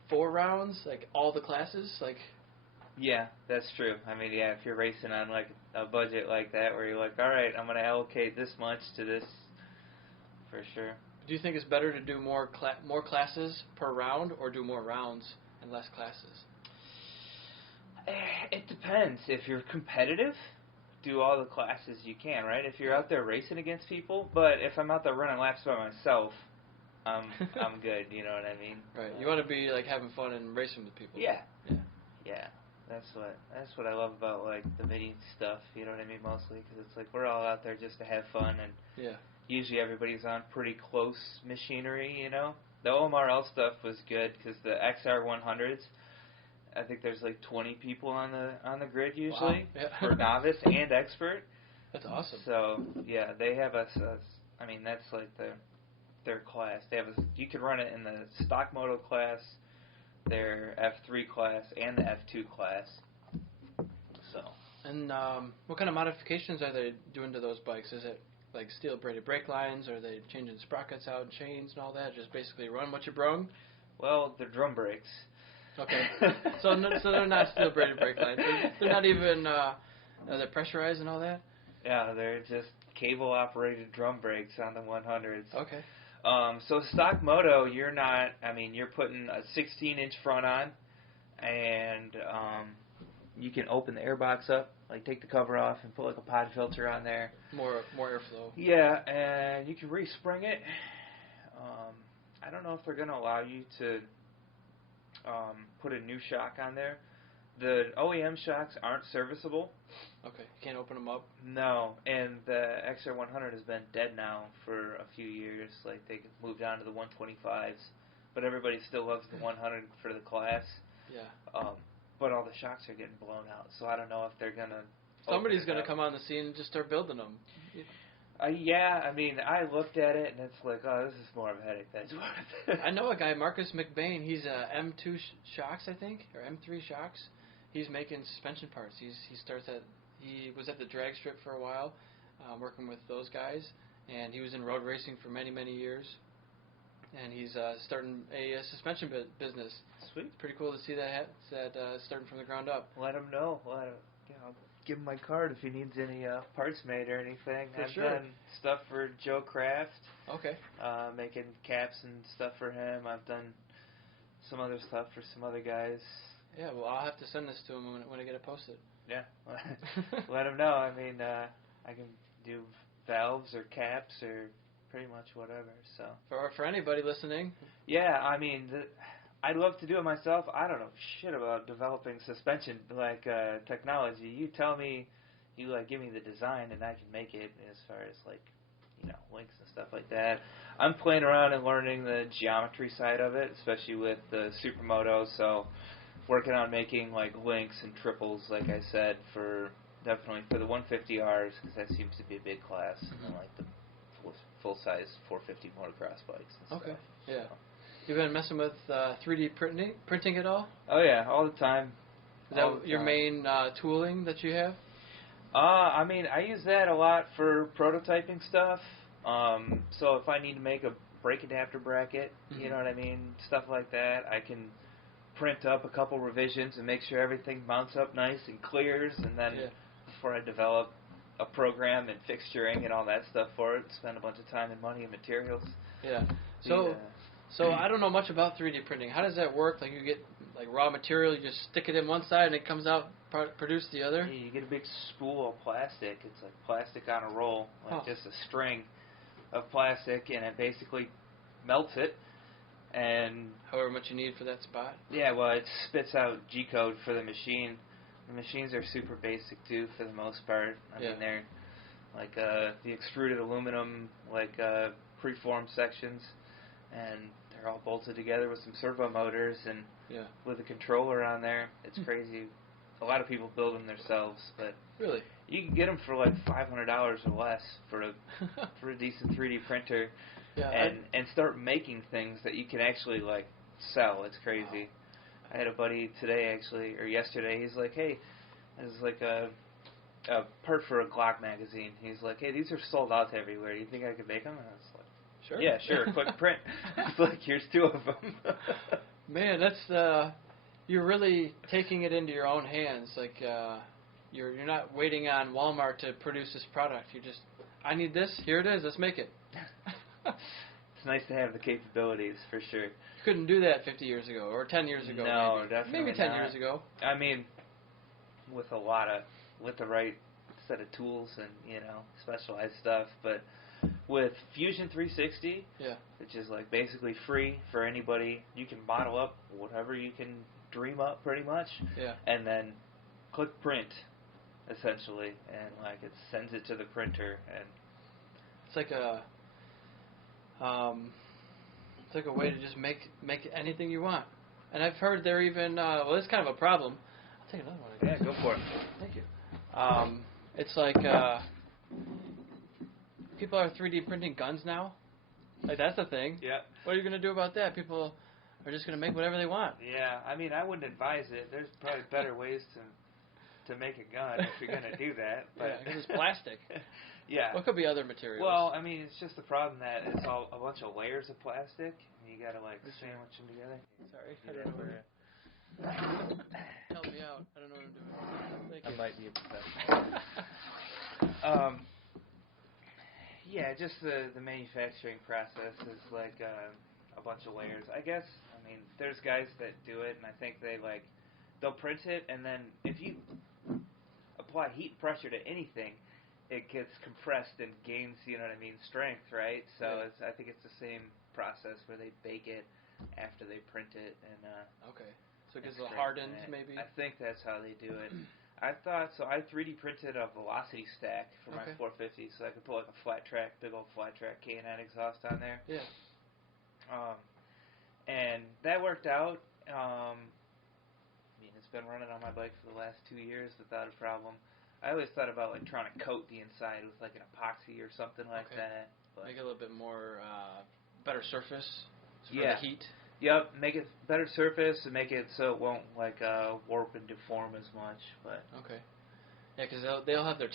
4 rounds, like all the classes. Like. Yeah, that's true. I mean, yeah, if you're racing on like a budget like that, where you're like, all right, I'm going to allocate this much to this, for sure. Do you think it's better to do more classes per round, or do more rounds and less classes? It depends. If you're competitive, do all the classes you can, right? If you're out there racing against people, but if I'm out there running laps by myself, I'm good. You know what I mean? Right. You want to be like having fun and racing with people. Yeah. That's what I love about like the mini stuff. You know what I mean? Mostly because it's like we're all out there just to have fun, and usually everybody's on pretty close machinery. The OMRL stuff was good because the XR 100s. I think there's like 20 people on the grid usually for novice and expert. That's awesome. So yeah, they have I mean, that's like their class. They have you can run it in the stock moto class, their F3 class, and the F2 class. So. And what kind of modifications are they doing to those bikes? Is it like steel braided brake lines? Are they changing sprockets out and chains and all that? Just basically run what you brung? Well, they're drum brakes. Okay. So they're not steel braided brake lines. They're not even they're pressurized and all that? Yeah, they're just cable operated drum brakes on the 100s. Okay. So stock moto, you're putting a 16-inch front on, and you can open the airbox up, like take the cover off and put like a pod filter on there. More airflow. Yeah, and you can respring it. I don't know if they're going to allow you to put a new shock on there. The OEM shocks aren't serviceable. Okay, you can't open them up? No, and the XR100 has been dead now for a few years. Like, they moved on to the 125s, but everybody still loves the 100 for the class. Yeah. But all the shocks are getting blown out, so I don't know if they're going to... Somebody's going to come on the scene and just start building them. Yeah, I mean, I looked at it, and it's like, oh, this is more of a headache than it's worth. I know a guy, Marcus McBain. He's M2 shocks, I think, or M3 shocks. He's making suspension parts. He was at the drag strip for a while, working with those guys, and he was in road racing for many, many years. And he's starting a suspension business. Sweet. It's pretty cool to see that starting from the ground up. Let him know. I'll give him my card if he needs any parts made or anything. For I've sure. done stuff for Joe Kraft. Okay. Making caps and stuff for him. I've done some other stuff for some other guys. Yeah, well, I'll have to send this to him when I get it posted. Yeah. Let him know. I mean, I can do valves or caps or pretty much whatever. So for anybody listening. Yeah, I mean, I'd love to do it myself. I don't know shit about developing suspension technology. You tell me, you give me the design and I can make it as far as links and stuff like that. I'm playing around and learning the geometry side of it, especially with the Supermoto. So working on making links and triples, like I said, definitely for the 150Rs, because that seems to be a big class, and then the full-size 450 motocross bikes and okay. stuff. Yeah. You've been messing with 3D printing at all? Oh yeah, all the time. Is that your main tooling that you have? I mean, I use that a lot for prototyping stuff. So if I need to make a brake adapter bracket, you know what I mean, stuff like that, I can print up a couple revisions and make sure everything mounts up nice and clears, and then before I develop a program and fixturing and all that stuff for it, spend a bunch of time and money and materials. Yeah. So I don't know much about 3D printing. How does that work? Like you get like raw material, you just stick it in one side and it comes out produced the other? Yeah, you get a big spool of plastic. It's like plastic on a roll, like just a string of plastic, and it basically melts it. And however much you need for that spot? Yeah, well, it spits out G-code for the machine. The machines are super basic, too, for the most part. I mean, they're like the extruded aluminum, like preformed sections, and they're all bolted together with some servo motors and with a controller on there. It's crazy. A lot of people build them themselves, but really, you can get them for like $500 or less for a decent 3D printer. Yeah, and start making things that you can actually like sell. It's crazy. Wow. I had a buddy today actually, or yesterday. He's like, "Hey, this is like a part for a Glock magazine." He's like, "Hey, these are sold out everywhere. Do you think I could make them?" And I was like, "Sure." Yeah, sure. Quick print. He's like, "Here's 2 of them." Man, that's you're really taking it into your own hands. Like you're not waiting on Walmart to produce this product. You just, I need this. Here it is. Let's make it. It's nice to have the capabilities, for sure. You couldn't do that 50 years ago, or 10 years ago. No, maybe. Definitely maybe 10 not. years ago. I mean, with the right set of tools and, specialized stuff, but with Fusion 360, which is like basically free for anybody, you can model up whatever you can dream up pretty much, and then click print, essentially, and like it sends it to the printer, and it's like a way to just make anything you want. And I've heard they're even well, it's kind of a problem. I'll take another one. Yeah, go for it. Thank you. It's like people are 3D printing guns now. Like that's the thing. Yeah. What are you gonna do about that? People are just gonna make whatever they want. Yeah, I mean, I wouldn't advise it. There's probably better ways to make a gun if you're gonna do that. But because it's plastic. Yeah. What could be other materials? Well, I mean, it's just the problem that it's all a bunch of layers of plastic, and you gotta like sandwich them together. Sorry, I don't know. Help me out. I don't know what I'm doing. Thank you. I might be a professional. Yeah, just the manufacturing process is like a bunch of layers. I guess. I mean, there's guys that do it, and I think they'll print it, and then if you apply heat and pressure to anything, it gets compressed and gains, strength, right? So I think it's the same process where they bake it after they print it, and okay, so it gets a little hardened, maybe. I think that's how they do it. I 3D printed a velocity stack for my 450, so I could put like a big old flat track K&N exhaust on there. Yeah. And that worked out. I mean, it's been running on my bike for the last 2 years without a problem. I always thought about like trying to coat the inside with like an epoxy or something like that. But make it a little bit more better surface for the heat. Yep, make it better surface and make it so it won't like warp and deform as much. But yeah, because they'll have their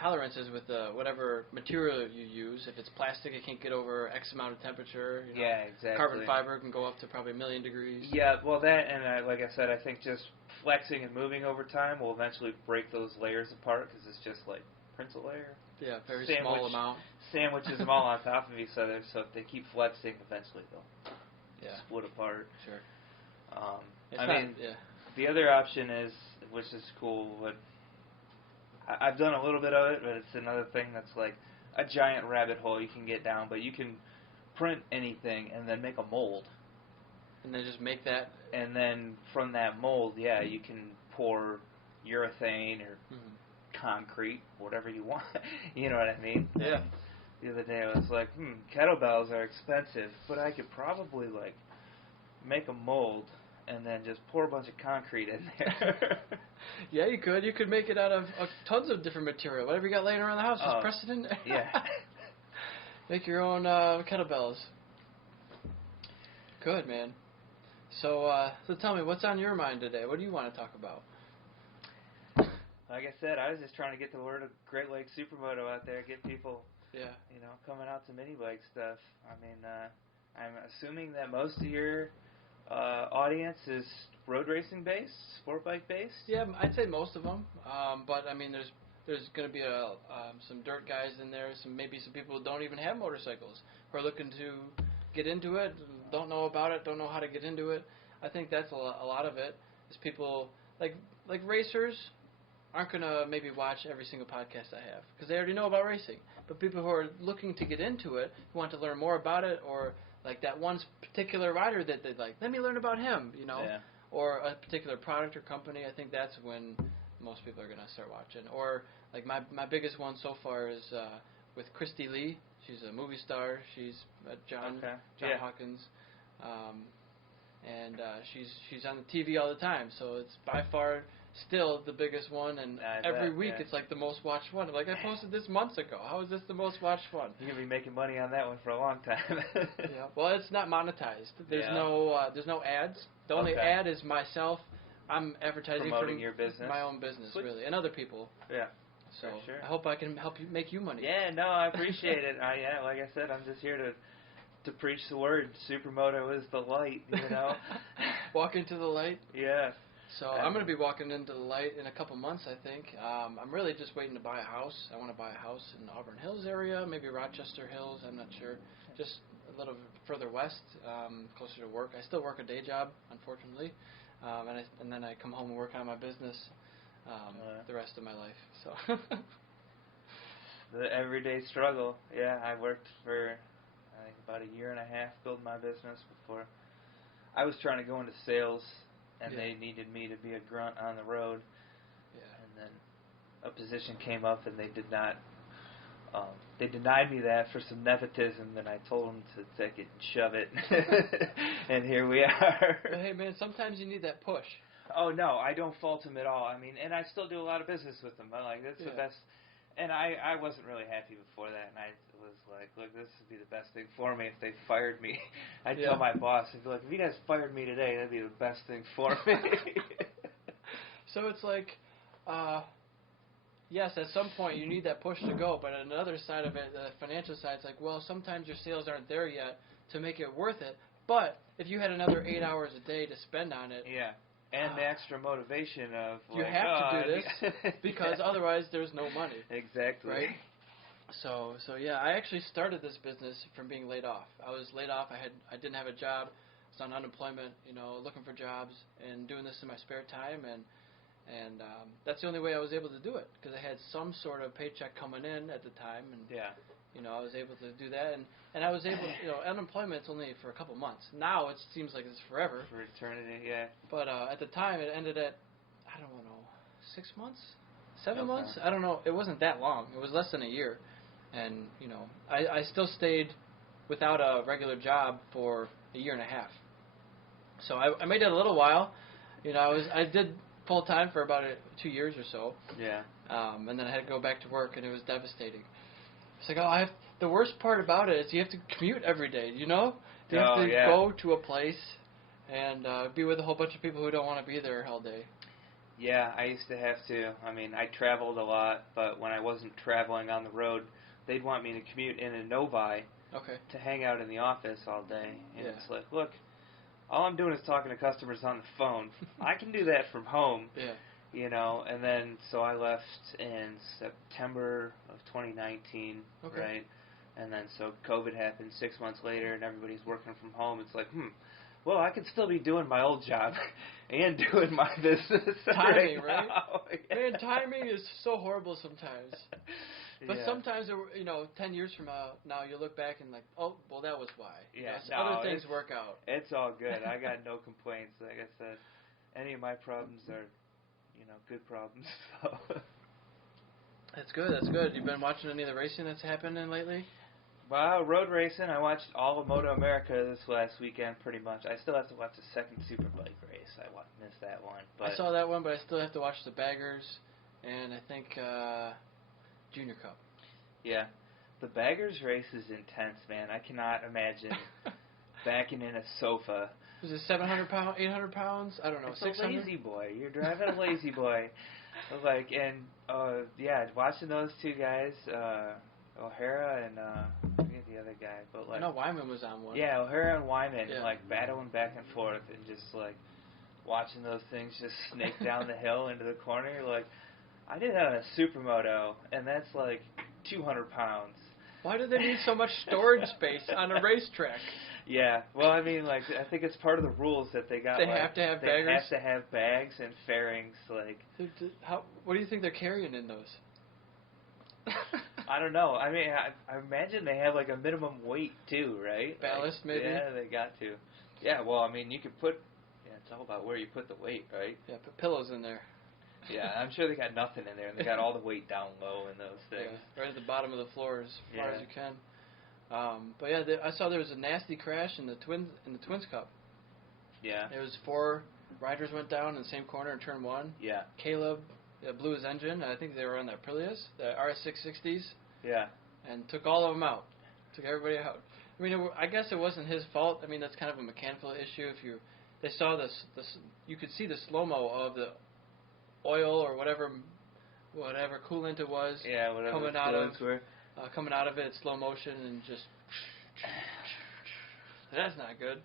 tolerances with whatever material you use. If it's plastic, it can't get over X amount of temperature. Yeah, exactly. Carbon fiber can go up to probably 1,000,000 degrees. Yeah, well that, and like I said, I think just flexing and moving over time will eventually break those layers apart because it's just like prints a layer. Yeah, very small amount. Sandwiches them all on top of each other, so if they keep flexing, eventually they'll split apart. Sure. The other option is, which is cool, but I've done a little bit of it, but it's another thing that's like a giant rabbit hole you can get down, but you can print anything and then make a mold. And then just make that. And then from that mold, you can pour urethane or concrete, whatever you want. You know what I mean? Yeah. The other day I was like, kettlebells are expensive, but I could probably like make a mold and then just pour a bunch of concrete in there. Yeah, you could. You could make it out of tons of different material. Whatever you got laying around the house, just press it in there. Yeah. Make your own kettlebells. Good, man. So tell me, what's on your mind today? What do you want to talk about? Like I said, I was just trying to get the word of Great Lakes Supermoto out there, get people, coming out to mini bike stuff. I mean, I'm assuming that most of your audience is road racing based, sport bike based? Yeah, I'd say most of them. But I mean, there's going to be some dirt guys in there, maybe some people who don't even have motorcycles who are looking to get into it, don't know about it, don't know how to get into it. I think that's a lot of it. Is people like racers aren't going to maybe watch every single podcast I have because they already know about racing. But people who are looking to get into it, who want to learn more about it, or like that one particular rider that they like, let me learn about him, you know, or a particular product or company. I think that's when most people are going to start watching. Or like my biggest one so far is with Christy Lee. She's a movie star. She's John Hawkins. And she's on the TV all the time, so it's by far still the biggest one, and every week it's like the most watched one. Like, I posted this months ago. How is this the most watched one? You're going to be making money on that one for a long time. Yeah, well, it's not monetized. There's no ads. The only ad is myself. I'm advertising promoting your business. My own business, really, and other people. Yeah. So I hope I can help you make you money. Yeah, no, I appreciate it. Like I said, I'm just here to preach the word. Supermoto is the light, you know. Walk into the light. Yeah. So I'm going to be walking into the light in a couple months, I think. I'm really just waiting to buy a house. I want to buy a house in the Auburn Hills area, maybe Rochester Hills. I'm not sure. Just a little further west, closer to work. I still work a day job, unfortunately, and then I come home and work on my business the rest of my life. So the everyday struggle. Yeah, I worked for I think about a year and a half building my business before I was trying to go into sales. And they needed me to be a grunt on the road. Yeah. And then a position came up, and they did not. They denied me that for some nepotism. And I told them to take it and shove it. And here we are. Well, hey man, sometimes you need that push. Oh no, I don't fault them at all. I mean, and I still do a lot of business with them. That's the best. And I wasn't really happy before that, and I was like, look, this would be the best thing for me if they fired me. I'd tell my boss, I'd be like, if you guys fired me today, that'd be the best thing for me. So it's like, yes, at some point you need that push to go, but on the other side of it, the financial side, it's like, well, sometimes your sales aren't there yet to make it worth it, but if you had another 8 hours a day to spend on it, and the extra motivation of you have to do this because otherwise there's no money. Exactly. Right? So yeah, I actually started this business from being laid off. I was laid off. I didn't have a job. I was on unemployment, looking for jobs and doing this in my spare time, and that's the only way I was able to do it because I had some sort of paycheck coming in at the time, and I was able to do that, and I was able, unemployment's only for a couple months. Now it seems like it's forever. For eternity, yeah. But at the time, it ended at, I don't know, 6 months? 7 months? I don't know. It wasn't that long. It was less than a year. And, I still stayed without a regular job for a year and a half. So I made it a little while. I did full-time for about 2 years or so. Yeah. And then I had to go back to work, and it was devastating. It's like, the worst part about it is you have to commute every day, You have to go to a place and be with a whole bunch of people who don't want to be there all day. Yeah, I used to have to. I mean, I traveled a lot, but when I wasn't traveling on the road, they'd want me to commute in a Novice to hang out in the office all day. And it's like, look, all I'm doing is talking to customers on the phone. I can do that from home. Yeah. And then so I left in September of 2019, right? And then so COVID happened 6 months later, and everybody's working from home. It's like, well, I could still be doing my old job and doing my business. Timing, right? Man, timing is so horrible sometimes. But sometimes, 10 years from now, you look back and like, oh, well, that was why. Yeah, other things work out. It's all good. I got no complaints. Like I said, any of my problems are, good problems. So. That's good. That's good. You've been watching any of the racing that's happening lately? Well, road racing, I watched all of Moto America this last weekend pretty much. I still have to watch the second Superbike race. I missed that one. But I saw that one, but I still have to watch the Baggers and I think Junior Cup. Yeah. The Baggers race is intense, man. I cannot imagine backing in a sofa. Was it 700 pounds, 800 pounds? I don't know. It's 600? a lazy boy. You're driving a lazy boy. Watching those two guys, O'Hara and I forget the other guy, but like. I know Wyman was on one. Yeah, her and Wyman like battling back and forth and just like watching those things just snake down the hill into the corner. You're like, I did that on a Supermoto, and that's like 200 pounds. Why do they need so much storage space on a racetrack? Yeah, well, I mean, like, I think it's part of the rules that they got. They have to have baggers? They have to have bags and fairings, like. What do you think they're carrying in those? I don't know. I mean, I imagine they have, like, a minimum weight, too, right? Ballast, like, maybe? Yeah, they got to. Yeah, well, I mean, you could put. Yeah, it's all about where you put the weight, right? Yeah, put pillows in there. Yeah, I'm sure they got nothing in there, and they got all the weight down low in those things. Yeah, right at the bottom of the floor as far as you can. But yeah, I saw there was a nasty crash in the Twins Cup. Yeah. There was 4 riders went down in the same corner in turn 1. Yeah. Caleb blew his engine. I think they were on the Aprilias, the RS660s. Yeah. And took all of them out. Took everybody out. I mean, I guess it wasn't his fault. I mean, that's kind of a mechanical issue. They saw this, you could see the slow-mo of the oil or whatever coolant it was. Yeah, whatever coming the out coolants were. Coming out of it in slow motion and just that's not good.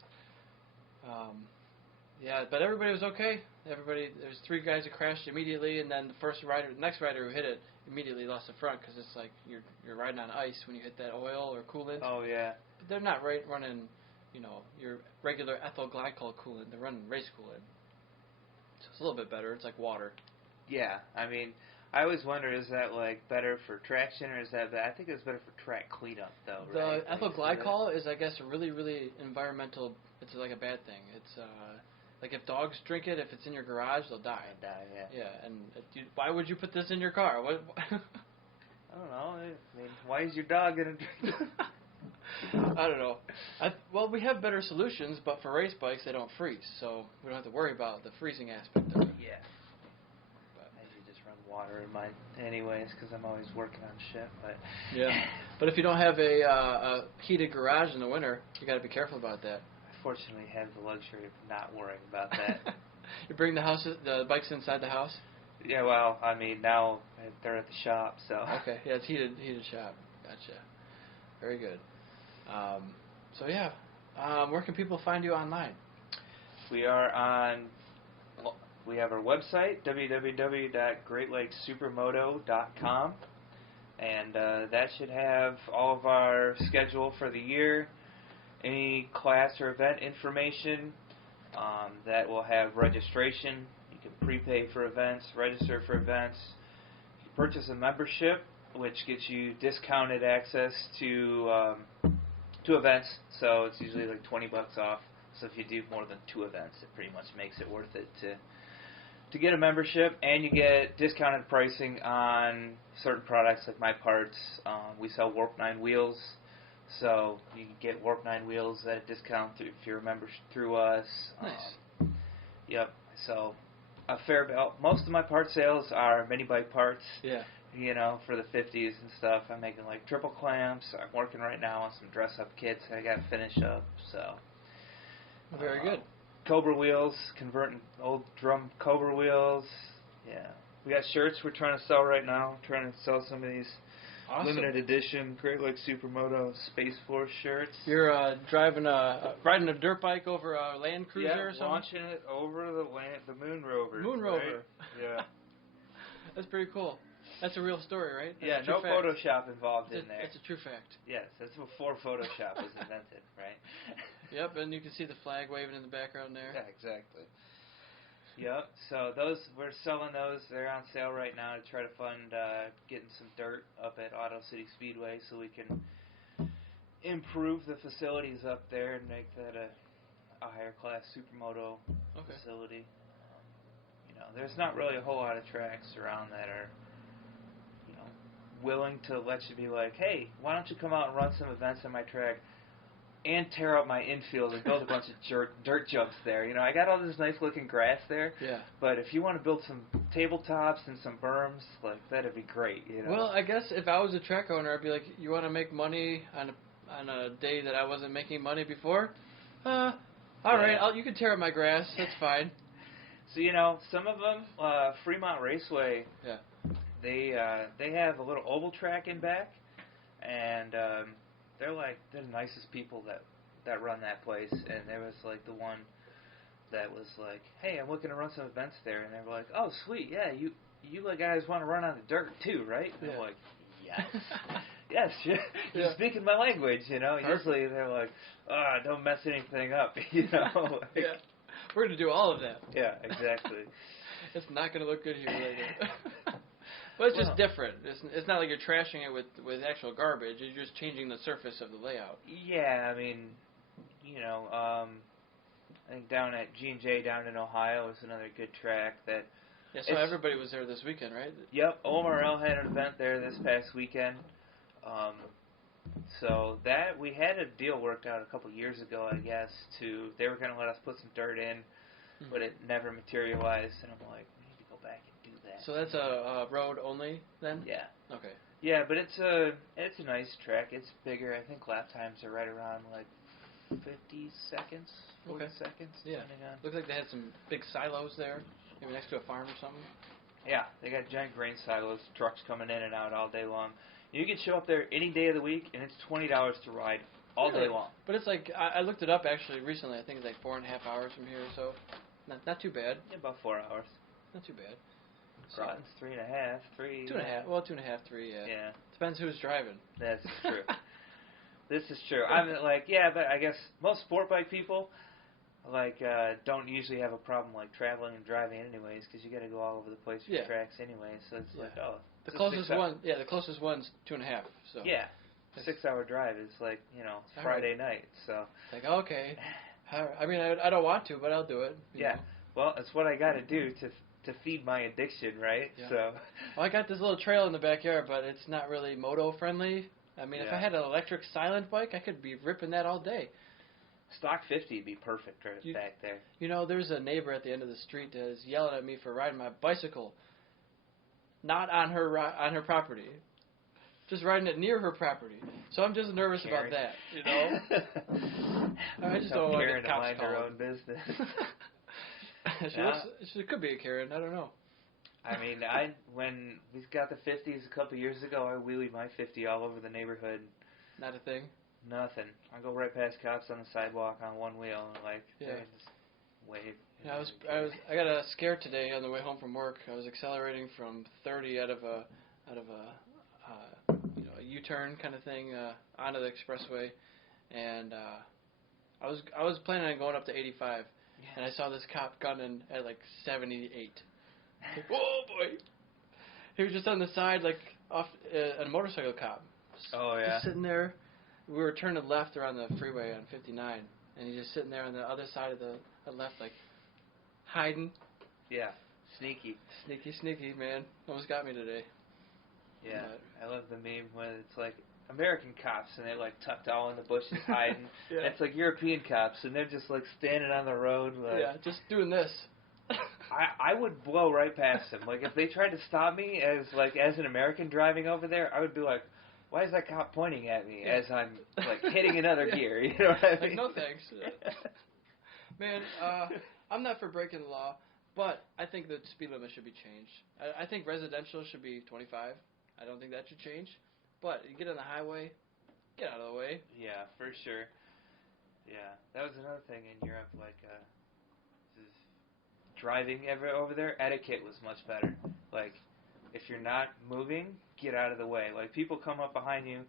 Yeah, but everybody was okay. There was 3 guys that crashed immediately, and then the next rider who hit it immediately lost the front because it's like you're riding on ice when you hit that oil or coolant. Oh yeah. But they're not running, your regular ethyl glycol coolant. They're running race coolant. So it's a little bit better. It's like water. Yeah, I mean, I always wonder, is that like better for traction or is that I think it's better for track cleanup though. The ethyl glycol is, I guess, a really, really environmental. It's like a bad thing. It's like if dogs drink it, if it's in your garage, they'll die. They'll die, yeah. Yeah, and why would you put this in your car? What? I don't know. I mean, why is your dog gonna drink it? I don't know. Well, we have better solutions, but for race bikes, they don't freeze, so we don't have to worry about the freezing aspect of it. Yeah. I usually just run water in mine anyways because I'm always working on shit. But yeah. But if you don't have a heated garage in the winter, you got to be careful about that. I fortunately have the luxury of not worrying about that. You bring the bikes inside the house? Yeah, well, I mean, now they're at the shop, so. Okay, yeah, it's heated shop. Gotcha. Very good. So yeah, where can people find you online? We have our website, www.greatlakessupermoto.com, and that should have all of our schedule for the year, any class or event information, that will have registration. You can prepay for events, register for events. You can purchase a membership, which gets you discounted access to events, so it's usually like $20 off. So if you do more than 2 events, it pretty much makes it worth it to get a membership, and you get discounted pricing on certain products like my parts. We sell Warp 9 wheels, so you can get Warp 9 wheels at a discount if you're a member through us. Nice. Yep. So a fair bit. Most of my part sales are mini bike parts. Yeah. For the 50s and stuff. I'm making like triple clamps. I'm working right now on some dress-up kits I got to finish up. So very good. Cobra wheels, converting old drum Cobra wheels. Yeah. We got shirts we're trying to sell right now. Trying to sell some of these limited edition Great Lakes Supermoto Space Force shirts. You're riding a dirt bike over a Land Cruiser or something? Launching it over the Moon Rover. Moon Rover. Right? Yeah. That's pretty cool. That's a real story, right? That's no fact. Photoshop involved in there. It's a true fact. Yes, that's before Photoshop was invented, right? Yep, and you can see the flag waving in the background there. Yeah, exactly. Yep, so we're selling those. They're on sale right now to try to fund getting some dirt up at Auto City Speedway so we can improve the facilities up there and make that a higher class Supermoto facility. There's not really a whole lot of tracks around that are willing to let you be like, hey, why don't you come out and run some events on my track and tear up my infield and build a bunch of dirt jumps there. I got all this nice looking grass there. Yeah. But if you want to build some tabletops and some berms, like that'd be great. Well, I guess if I was a track owner, I'd be like, you want to make money on a day that I wasn't making money before? All right, you can tear up my grass. That's fine. So some of them, Fremont Raceway. Yeah. They have a little oval track in back, and they're the nicest people that run that place. And there was the one that was like, hey, I'm looking to run some events there, and they were like, oh, sweet, yeah, you guys want to run on the dirt too, right? And I'm like, yes. Yes, you're speaking my language, Perfect. Usually they're like, don't mess anything up, Yeah. We're going to do all of that. Yeah, exactly. It's not going to look good here later. But it's just different. It's not like you're trashing it with actual garbage. You're just changing the surface of the layout. Yeah, I mean, I think down at G&J down in Ohio is another good track that... Yeah, so everybody was there this weekend, right? Yep, OMRL had an event there this past weekend. So that we had a deal worked out a couple years ago, I guess. They were going to let us put some dirt in, but it never materialized. And I'm like, we need to go back and do that. So that's a road only then? Yeah. Okay. Yeah, but it's a nice track. It's bigger. I think lap times are right around 50 seconds, 40 seconds. Yeah. Looks like they had some big silos there, maybe next to a farm or something. Yeah, they got giant grain silos, trucks coming in and out all day long. You can show up there any day of the week, and it's $20 to ride all day long. But it's I looked it up actually recently. I think it's 4.5 hours from here, so not too bad. Yeah, about 4 hours. Not too bad. Groton's 3.5, 3. 2.5. Well, 2.5, 3. Yeah. Yeah. Depends who's driving. That's true. This is true. I mean, but I guess most sport bike people don't usually have a problem traveling and driving anyways, because you got to go all over the place for tracks anyways. So it's the closest one. Yeah, the closest one's 2.5. So yeah, 6-hour drive is Friday night. So okay, I mean I don't want to, but I'll do it. You know. Well, it's what I got to do to feed my addiction, right? Yeah. So well, I got this little trail in the backyard, but it's not really moto friendly. I mean, if I had an electric silent bike, I could be ripping that all day. Stock 50 would be perfect back there. There's a neighbor at the end of the street that is yelling at me for riding my bicycle, not on her property, just riding it near her property. So I'm just nervous about that, I just don't want to get cops mind her own business. She could be a Karen. I don't know. I mean, when we got the 50s a couple years ago, I wheelied my 50 all over the neighborhood. Not a thing? Nothing. I go right past cops on the sidewalk on one wheel and just wave. Yeah, I got a scare today on the way home from work. I was accelerating from 30 out of a U-turn kind of thing onto the expressway, and I was planning on going up to 85, and I saw this cop gunning at 78. Whoa, boy! He was just on the side, off a motorcycle cop. Just sitting there. We were turning left around the freeway on 59, and he's just sitting there on the other side of the left, hiding. Yeah, sneaky. Sneaky, man. Almost got me today. Yeah, I love the meme when it's American cops, and they're tucked all in the bushes hiding. And it's European cops, and they're just standing on the road. Just doing this. I would blow right past them. If they tried to stop me as an American driving over there, I would be like, why is that cop pointing at me as I'm hitting another gear? You know what I mean? No thanks. Man, I'm not for breaking the law, but I think the speed limit should be changed. I think residential should be 25. I don't think that should change. But you get on the highway, get out of the way. Yeah, for sure. Yeah, that was another thing in Europe. Driving over there, etiquette was much better. If you're not moving, get out of the way. People come up behind you,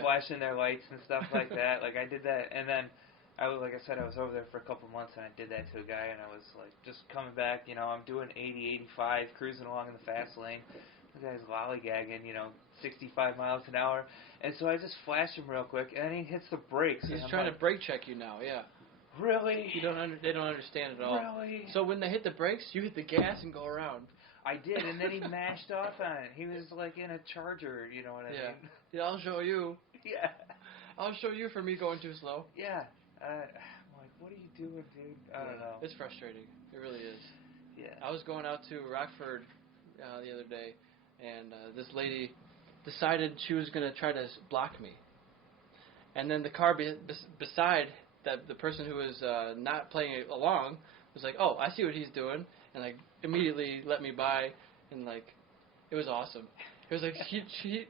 flashing their lights and stuff like that. I did that, and then I was I was over there for a couple months, and I did that to a guy, and I was just coming back. I'm doing 80, 85, cruising along in the fast lane. The guy's lollygagging, 65 miles an hour, and so I just flashed him real quick, and then he hits the brakes. He's trying to brake check you now, yeah. Really? They don't understand at all. Really? So when they hit the brakes, you hit the gas and go around. I did, and then he mashed off on it. He was in a Charger, you know what I mean? Yeah, I'll show you. Yeah. I'll show you for me going too slow. Yeah. I'm what are you doing, dude? I don't know. It's frustrating. It really is. Yeah. I was going out to Rockford the other day, and this lady decided she was going to try to block me. And then the car beside the person who was not playing along was like, oh, I see what he's doing, and immediately let me by, and it was awesome. He was like,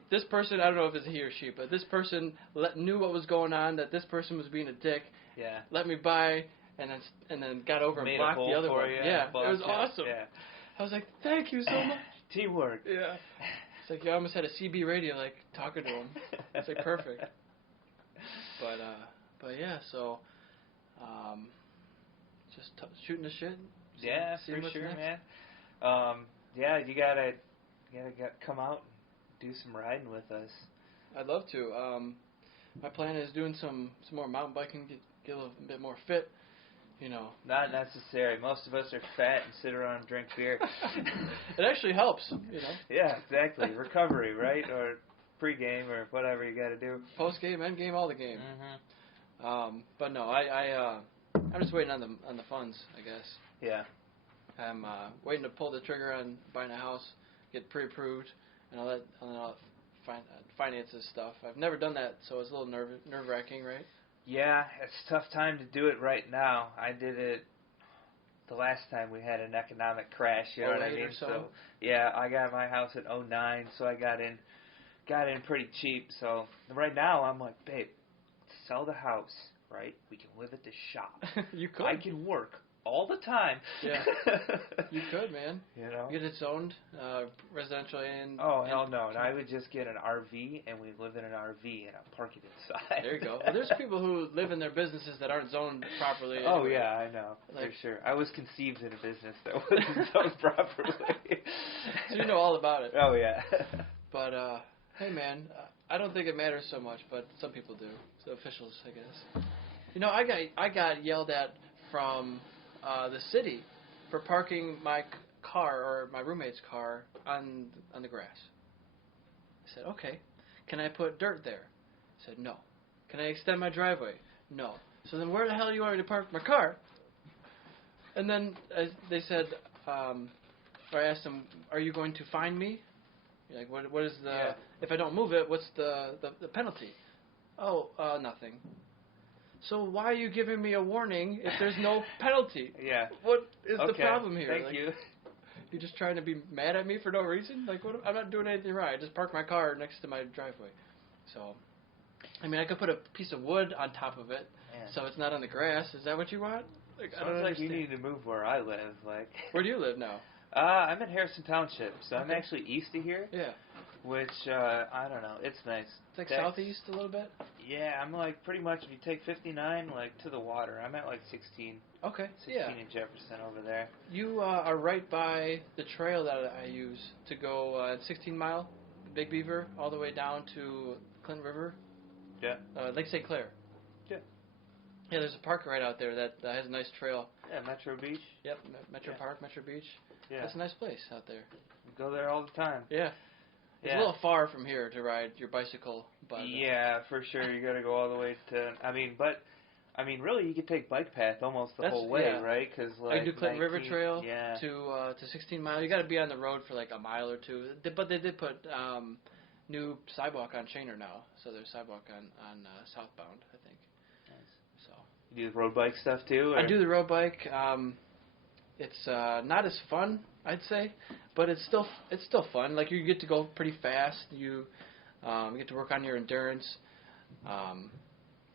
this person, I don't know if it's he or she, but this person knew what was going on, that this person was being a dick. Yeah. Let me by, and then got over and blocked the other one. Yeah, it was awesome. Yeah. I was like, thank you so much. Teamwork. Yeah. It's like you almost had a CB radio, like, talking to him. It's like perfect. But yeah, so, just shooting the shit. Yeah, for sure, man. Yeah, you gotta come out and do some riding with us. I'd love to. My plan is doing some more mountain biking, get a little bit more fit. You know. Not necessary. Most of us are fat and sit around and drink beer. It actually helps, you know. Yeah, exactly. Recovery, right? Or pre-game or whatever you got to do. Post-game, end-game, all the game. Mm-hmm. But no, I'm just waiting on the funds, I guess. Yeah. I'm waiting to pull the trigger on buying a house, get pre-approved, and all that finances stuff. I've never done that, so it's a little nerve-wracking, right? Yeah, it's a tough time to do it right now. I did it the last time we had an economic crash, you know what I mean? So yeah, I got my house at 2009, so I got in pretty cheap. So right now I'm like, babe, sell the house, right? We can live at the shop. You could. I can work all the time. Yeah. You could, man. You know? Get it zoned, residential and... Oh, hell no. And I would just get an RV, and we live in an RV, and I'll park it inside. There you go. Well, there's people who live in their businesses that aren't zoned properly. Oh, anyway. yeah, I know. Like, for sure. I was conceived in a business that wasn't zoned properly. So you know all about it. Oh, yeah. But, hey, man, I don't think it matters so much, but some people do. So officials, I guess. You know, I got yelled at from... the city for parking my car or my roommate's car on the grass. I said, okay. Can I put dirt there? I said, no. Can I extend my driveway? No. So then where the hell do you want me to park my car? And then they said, or I asked them, are you going to fine me? Like, what is the, if I don't move it, what's the penalty? Oh, nothing. So why are you giving me a warning if there's no penalty? Yeah. What is the problem here? Thank you. You're just trying to be mad at me for no reason? Like, what? I'm not doing anything right. I just parked my car next to my driveway. So, I mean, I could put a piece of wood on top of it, so it's not on the grass. Is that what you want? Like, I don't understand. You need to move where I live. Like. Where do you live now? I'm in Harrison Township, so I'm actually east of here. Yeah. Which, I don't know, it's nice. It's like southeast a little bit? Yeah, I'm like pretty much, if you take 59, like, to the water, I'm at like 16. Okay, 16 in Jefferson over there. You are right by the trail that I use to go 16 Mile, Big Beaver, all the way down to Clinton River. Yeah. Lake St. Clair. Yeah. Yeah, there's a park right out there that has a nice trail. Yeah, Metro Beach. Yep, Metro Park, Metro Beach. Yeah. That's a nice place out there. We go there all the time. Yeah. It's a little far from here to ride your bicycle. But, yeah, for sure. You got to go all the way to, really, you could take bike path almost the whole way, right? Cause, like, I do Clinton River Trail to 16 Mile. You got to be on the road for like a mile or two. But they did put new sidewalk on Chainer now, so there's sidewalk on southbound, I think. Nice. So you do the road bike stuff too? Or? I do the road bike. It's not as fun, I'd say, but it's still fun. Like, you get to go pretty fast. You get to work on your endurance.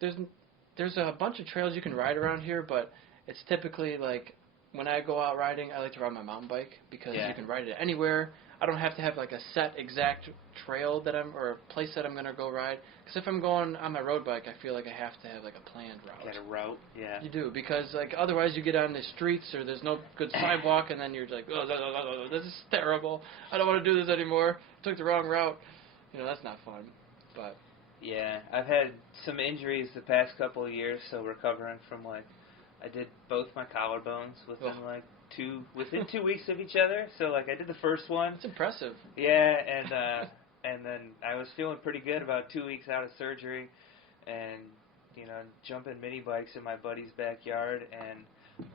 There's a bunch of trails you can ride around here, but it's typically like when I go out riding, I like to ride my mountain bike because you can ride it anywhere. I don't have to have like a set exact trail or a place that I'm gonna go ride. Because if I'm going on my road bike, I feel like I have to have like a planned route. Got a route, yeah. You do, because like otherwise you get on the streets or there's no good sidewalk, and then you're like, oh, this is terrible. I don't want to do this anymore. Took the wrong route. You know, that's not fun. But yeah, I've had some injuries the past couple of years, so recovering from I did both my collarbones within 2 weeks of each other. So I did the first one. It's impressive. Yeah, and then I was feeling pretty good about 2 weeks out of surgery, and jumping mini bikes in my buddy's backyard, and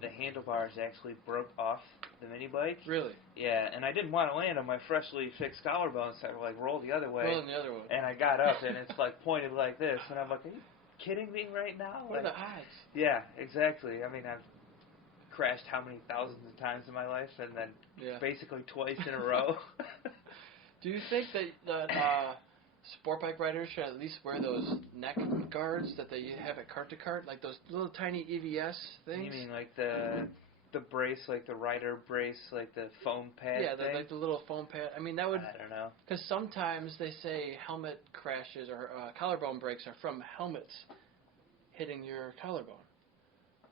the handlebars actually broke off the mini bike. Really? Yeah, and I didn't want to land on my freshly fixed collarbone, so I rolled the other way. Rolling the other way. And I got up, and it's pointed like this, and I'm like, are you kidding me right now? What are the odds? Yeah, exactly. I mean, I've crashed how many thousands of times in my life, and then basically twice in a row. Do you think that sport bike riders should at least wear those neck guards that they have at cart to cart, like those little tiny EVS things? You mean like the brace, like the rider brace, like the foam pad thing? Like the little foam pad. I mean, that would... I don't know. Because sometimes they say helmet crashes or collarbone breaks are from helmets hitting your collarbone.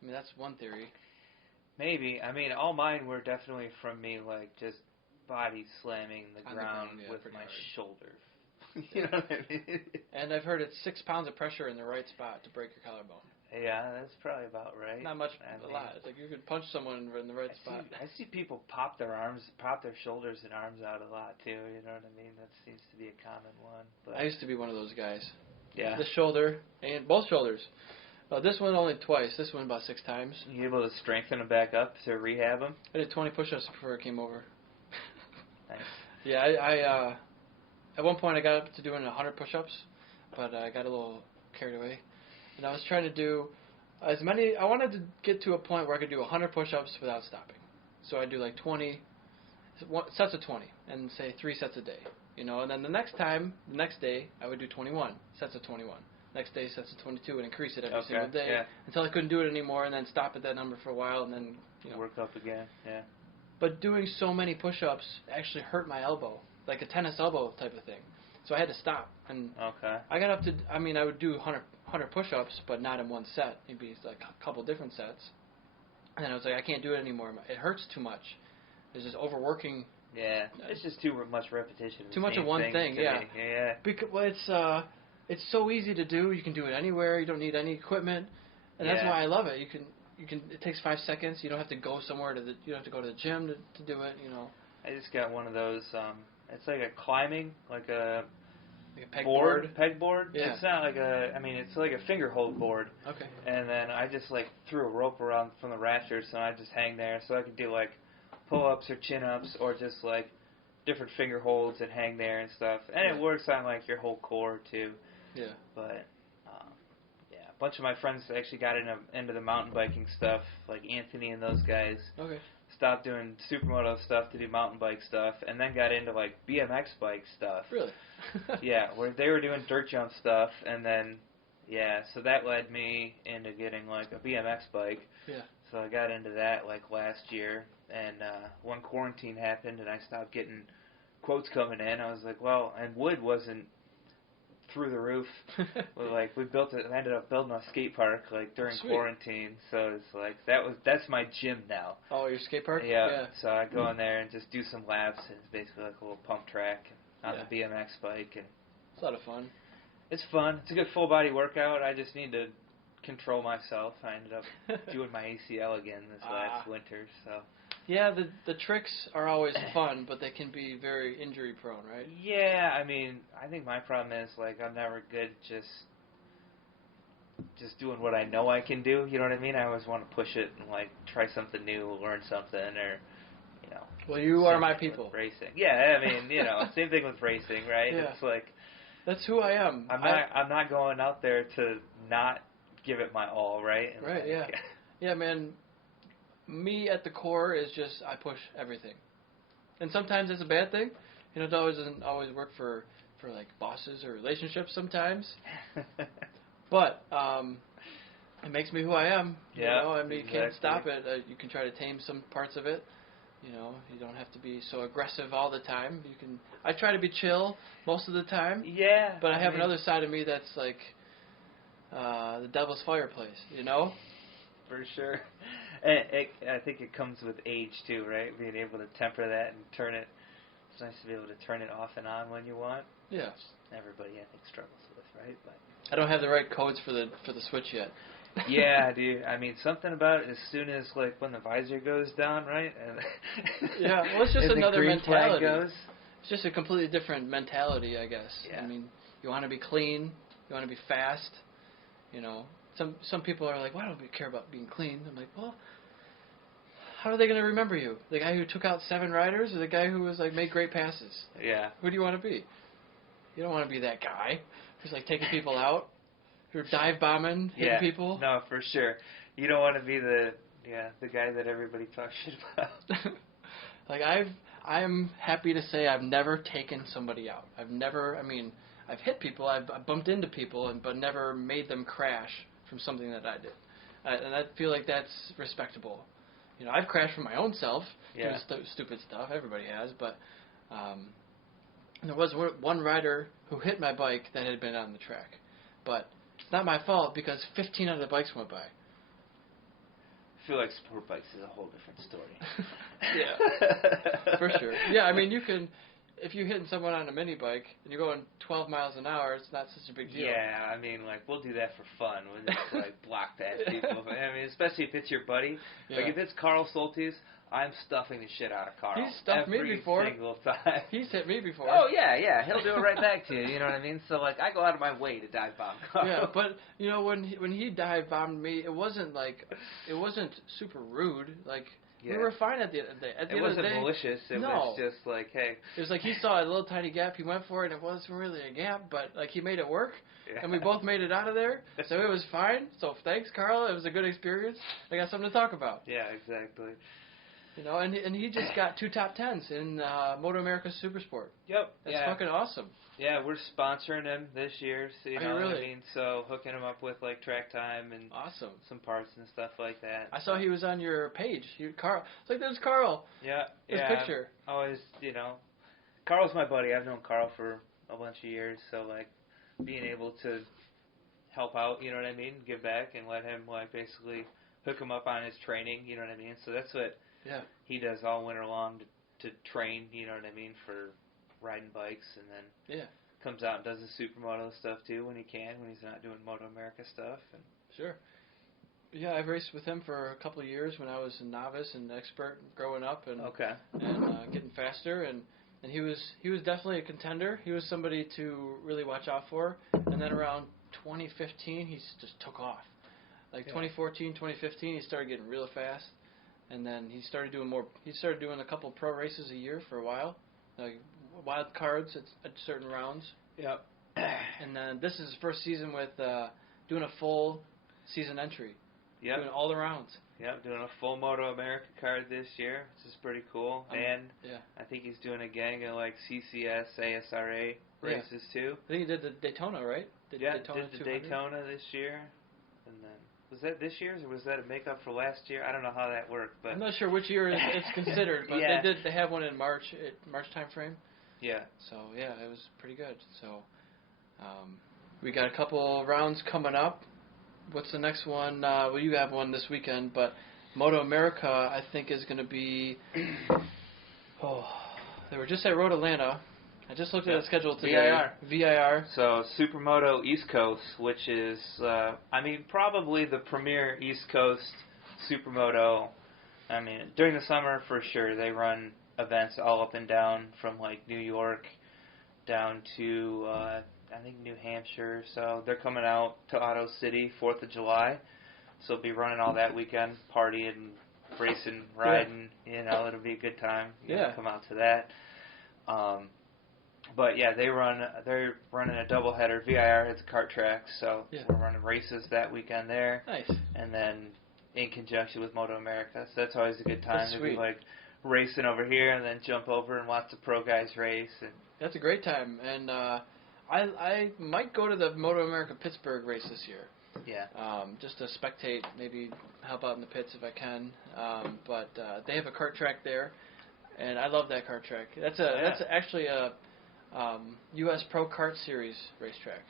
I mean, that's one theory. Maybe. I mean, all mine were definitely from me, like, just body slamming the ground with my shoulder. You know what I mean? And I've heard it's 6 pounds of pressure in the right spot to break your collarbone. Yeah, that's probably about right. Not much, a lot. It's like you could punch someone in the right spot. I see people pop their shoulders and arms out a lot, too. You know what I mean? That seems to be a common one. But I used to be one of those guys. Yeah. The shoulder, and both shoulders. This one only twice. This one about 6 times. You able to strengthen them back up to rehab them? I did 20 push-ups before I came over. Nice. Yeah, I at one point I got up to doing 100 push-ups, but I got a little carried away. And I was trying to do as many. I wanted to get to a point where I could do 100 push-ups without stopping. So I do like 20 sets of 20, and say 3 sets a day. You know, and then the next day, I would do 21 sets of 21. Next day, sets of 22, and increase it every single day until I couldn't do it anymore, and then stop at that number for a while, and then work up again. Yeah. But doing so many push-ups actually hurt my elbow, like a tennis elbow type of thing. So I had to stop. And I got up to, I mean, I would do 100 push-ups, but not in one set. Maybe like a couple different sets. And then I was like, I can't do it anymore. It hurts too much. There's just overworking. Yeah, it's just too much repetition. Too much of one thing, yeah. Because, well, it's so easy to do. You can do it anywhere. You don't need any equipment, and that's why I love it. You can. It takes 5 seconds. You don't have to go somewhere you don't have to go to the gym to do it. You know. I just got one of those. It's like a climbing, like a peg board. Yeah. It's not like a. I mean, it's like a finger hold board. Okay. And then I just like threw a rope around from the rafters, so I just hang there, so I could do like pull-ups or chin-ups or just like different finger holds and hang there and stuff. And it works on like your whole core too. Yeah. But a bunch of my friends actually got into the mountain biking stuff, like Anthony and those guys. Okay. Stopped doing Supermoto stuff to do mountain bike stuff, and then got into like BMX bike stuff. Really? Yeah, where they were doing dirt jump stuff, and then so that led me into getting like a BMX bike. Yeah. So I got into that like last year, and when quarantine happened and I stopped getting quotes coming in, I was like, well, and wood wasn't through the roof. We ended up building a skate park like during quarantine, so it's like that's my gym now. Oh, your skate park? Yeah. So I go in there and just do some laps, and it's basically like a little pump track on the BMX bike, and it's a lot of fun. It's fun. It's a good full body workout. I just need to control myself. I ended up doing my ACL again this last winter, so. Yeah, the tricks are always fun, but they can be very injury prone, right? Yeah, I mean, I think my problem is like I'm never good just doing what I know I can do. You know what I mean? I always want to push it and like try something new, learn something, or Well, you are my people. Racing. Yeah, I mean, same thing with racing, right? Yeah. It's like that's who I am. I'm not going out there to not give it my all, right? And right. Yeah. Yeah, man. Me at the core is just I push everything, and sometimes it's a bad thing. It doesn't always work for like bosses or relationships sometimes. But it makes me who I am. Yeah, I mean, you can't stop it. You can try to tame some parts of it. You don't have to be so aggressive all the time. I try to be chill most of the time. Yeah. But I have another side of me that's like the devil's fireplace. For sure. I think it comes with age too, right? Being able to temper that and turn it. It's nice to be able to turn it off and on when you want. Yeah. Everybody, I think, struggles with, right? But I don't have the right codes for the switch yet. Yeah, dude. I mean, something about it as soon as like when the visor goes down, right? And yeah. Well, it's just another mentality. Goes. It's just a completely different mentality, I guess. Yeah. I mean, you want to be clean. You want to be fast. Some people are like, why don't we care about being clean? I'm like, well, how are they going to remember you? The guy who took out 7 riders, or the guy who was like made great passes? Yeah. Who do you want to be? You don't want to be that guy who's like taking people out, who's dive bombing, hitting people. No, for sure. You don't want to be the guy that everybody talks shit about. Like I'm happy to say I've never taken somebody out. I've hit people, I've bumped into people, but never made them crash from something that I did. And I feel like that's respectable. I've crashed from my own self, doing stupid stuff. Everybody has, but there was one rider who hit my bike that had been on the track. But it's not my fault because 15 other bikes went by. I feel like sport bikes is a whole different story. Yeah, for sure. Yeah, you can, if you're hitting someone on a mini bike and you're going 12 miles an hour, it's not such a big deal. Yeah, we'll do that for fun. We'll just, block past people. Especially if it's your buddy. Yeah. If it's Carl Soltis, I'm stuffing the shit out of Carl. He's stuffed me before. Every single time. He's hit me before. Oh, yeah. He'll do it right back to you. You know what I mean? So, I go out of my way to dive bomb Carl. Yeah, but, when he dive bombed me, it wasn't super rude. We were fine at the end of the day. At the end of the day, it wasn't malicious. It was just hey. It was he saw a little tiny gap. He went for it, and it wasn't really a gap, but, he made it work. Yeah. And we both made it out of there. So it was fine. So thanks, Carl. It was a good experience. I got something to talk about. Yeah, exactly. And he just got 2 top 10s in Moto America Supersport. Yep. That's fucking awesome. Yeah, we're sponsoring him this year. So, you know really? what I mean? So hooking him up with track time and awesome some parts and stuff like that. I saw he was on your page. Carl. It's there's Carl. Yeah. His picture. Always, Carl's my buddy. I've known Carl for a bunch of years. So being able to help out, you know what I mean? Give back and let him basically hook him up on his training, you know what I mean? So that's what he does all winter long to train, you know what I mean, for riding bikes, and then comes out and does the Supermoto stuff too when he can, when he's not doing Moto America stuff. And sure. Yeah, I've raced with him for a couple of years when I was a novice and expert growing up and getting faster, and he was definitely a contender. He was somebody to really watch out for. And then around 2015, he just took off. 2014, 2015, he started getting real fast. And then he started doing a couple pro races a year for a while, wild cards at certain rounds. Yep. And then this is his first season with doing a full season entry. Yep. Doing all the rounds. Yep, doing a full Moto America card this year, which is pretty cool. And I think he's doing a gang of CCS, ASRA races too. I think he did the Daytona, right? Did the Daytona this year. And then was that this year's, or was that a makeup for last year? I don't know how that worked, but I'm not sure which year it's considered, but they have one in March time frame. Yeah. So it was pretty good. So we got a couple rounds coming up. What's the next one? Well, you have one this weekend, but Moto America I think is going to be. They were just at Road Atlanta. I just looked at the schedule today. VIR. So Supermoto East Coast, which is, probably the premier East Coast Supermoto. During the summer for sure, they run events all up and down from New York down to I think New Hampshire. So they're coming out to Auto City 4th of July. So they'll be running all that weekend, partying, racing, riding. It'll be a good time. Come out to that. But they're running a doubleheader. VIR hits a kart track, so we're running races that weekend there. Nice. And then in conjunction with Moto America, so that's always a good time to be racing over here and then jump over and watch the pro guys race. And that's a great time, and I might go to the Moto America Pittsburgh race this year. Yeah. Just to spectate, maybe help out in the pits if I can. But they have a kart track there, and I love that kart track. That's actually a U.S. Pro Kart Series racetrack.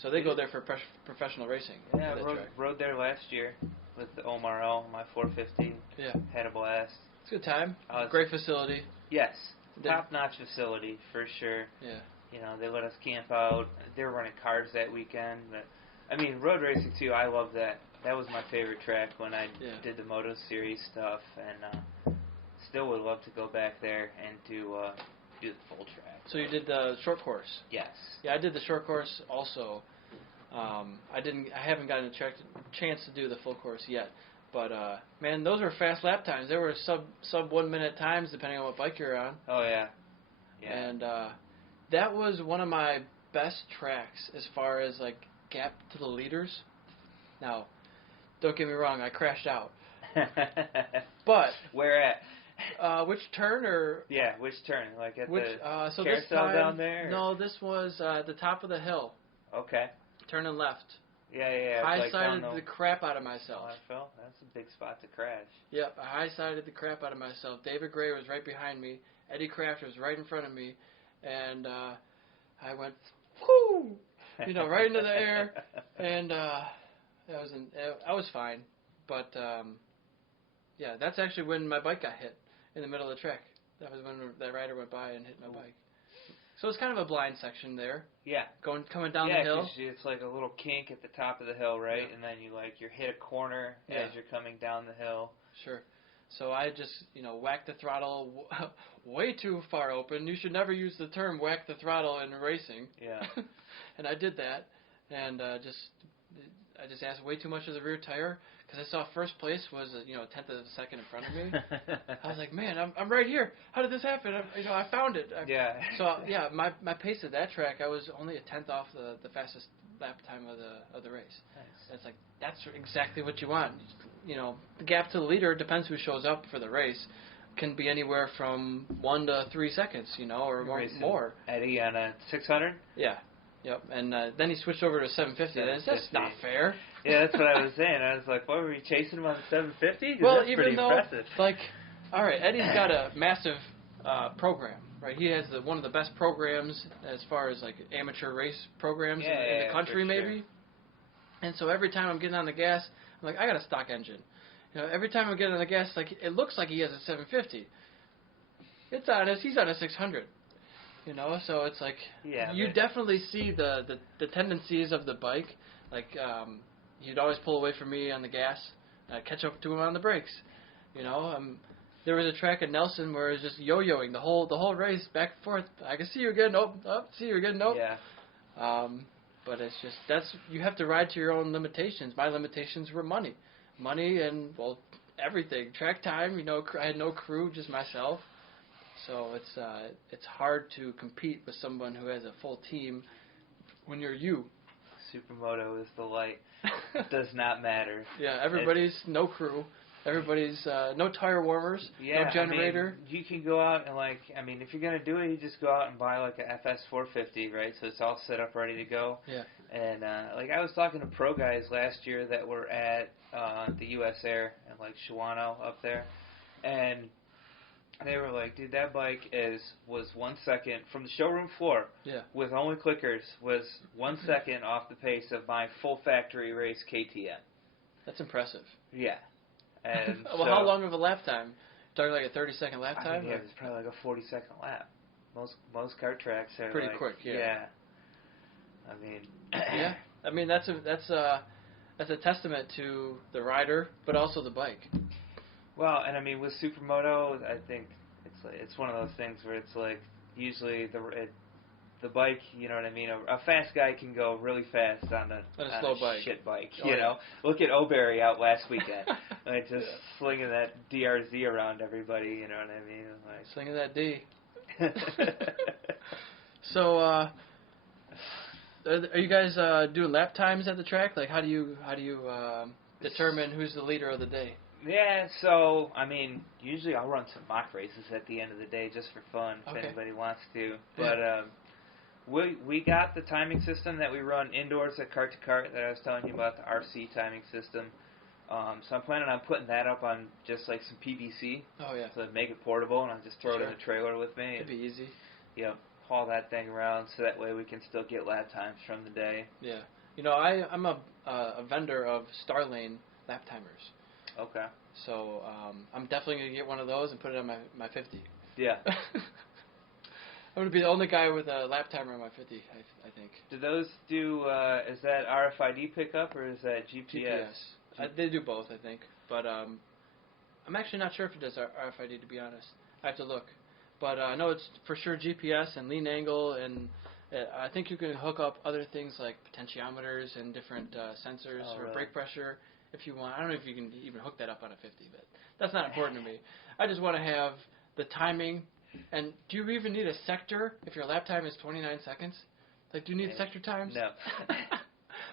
So they go there for professional racing. Yeah, I rode there last year with the Omar L, my 450. Yeah. Had a blast. It's a good time. Great facility. Yes. Top-notch facility, for sure. Yeah. They let us camp out. They were running cars that weekend. But, road racing, too, I love that. That was my favorite track when I did the Moto Series stuff. And still would love to go back there and do the full track. So you did the short course? Yes. Yeah, I did the short course also. I haven't gotten a chance to do the full course yet. But, man, those were fast lap times. They were sub 1 minute times depending on what bike you're on. Oh, yeah. Yeah. And that was one of my best tracks as far as, gap to the leaders. Now, don't get me wrong, I crashed out. But where at? Which turn or? Yeah, which turn? Like at the so carousel this time, down there? Or? No, this was at the top of the hill. Okay. Turning left. Yeah. High-sided the crap out of myself. Phil, that's a big spot to crash. Yep, I high-sided the crap out of myself. David Gray was right behind me. Eddie Kraft was right in front of me, and I went, whoo, right into the air, and I was fine, but yeah, that's actually when my bike got hit in the middle of the track. That was when that rider went by and hit my bike. So it's kind of a blind section there. Yeah. Coming down the hill. Yeah, because it's like a little kink at the top of the hill, right? Yeah. And then you hit a corner as you're coming down the hill. Sure. So I just, whacked the throttle way too far open. You should never use the term whack the throttle in racing. Yeah. And I did that, and I just asked way too much of the rear tire because I saw first place was a tenth of a second in front of me. I was like, man, I'm right here. How did this happen? I found it. So yeah, my pace at that track, I was only a tenth off the fastest lap time of the race. Nice. It's like that's exactly what you want. The gap to the leader depends who shows up for the race. Can be anywhere from 1 to 3 seconds, or more. Eddie on a 600. Yeah. Yep, and then he switched over to 750. That's not fair. Yeah, that's what I was saying. I was like, what, were you chasing him on the 750? Well, that's even though, impressive. all right, Eddie's got a massive program, right? He has one of the best programs as far as, amateur race programs in the country, maybe. Sure. And so every time I'm getting on the gas, I'm like, I got a stock engine. Every time I'm getting on the gas, it looks like he has a 750. It's honest, he's on a 600. So it's like you definitely see the tendencies of the bike. He'd always pull away from me on the gas, catch up to him on the brakes. There was a track at Nelson where it was just yo-yoing the whole race back and forth. I can see you again. Nope. See you again. Nope. Yeah. But it's just you have to ride to your own limitations. My limitations were money, and everything. Track time. I had no crew, just myself. So it's hard to compete with someone who has a full team when you're you. Supermoto is the light. It does not matter. Yeah, everybody's no crew. Everybody's no tire warmers, no generator. You can go out and if you're going to do it, you just go out and buy a FS 450, right? So it's all set up, ready to go. Yeah. And I was talking to pro guys last year that were at the US Air and Swahn up there, and they were like, dude, that bike was 1 second from the showroom floor with only clickers, was 1 second off the pace of my full factory race KTM. That's impressive. Yeah. And well, how long of a lap time? Talking a 30-second lap time? Yeah, it's probably a 40-second lap. Most kart tracks are pretty quick. Yeah. Yeah. That's a testament to the rider, but also the bike. Well, and with Supermoto, I think it's one of those things where it's usually the bike, a fast guy can go really fast on a slow bike. Shit bike, Look at O'Berry out last weekend, just slinging that DRZ around everybody, you know what I mean? Slinging that D. So, are you guys doing lap times at the track? How do you determine who's the leader of the day? Yeah, so, usually I'll run some mock races at the end of the day just for fun, if anybody wants to. But we got the timing system that we run indoors at Kart to Kart that I was telling you about, the RC timing system. So I'm planning on putting that up on just some PVC. Oh, yeah. So make it portable, and I'll just throw it in the trailer with me. It'd be easy. Haul that thing around so that way we can still get lap times from the day. Yeah. I'm a vendor of Starlane lap timers. Okay. So I'm definitely going to get one of those and put it on my 50. Yeah. I'm going to be the only guy with a lap timer on my 50, I think. Do those do, is that RFID pickup or is that GPS? They do both, I think. But I'm actually not sure if it does RFID, to be honest. I have to look. But I know it's for sure GPS and lean angle, and I think you can hook up other things like potentiometers and different sensors for brake pressure. If you want. I don't know if you can even hook that up on a 50, but that's not important to me. I just want to have the timing. And do you even need a sector if your lap time is 29 seconds? Do you need sector times? No.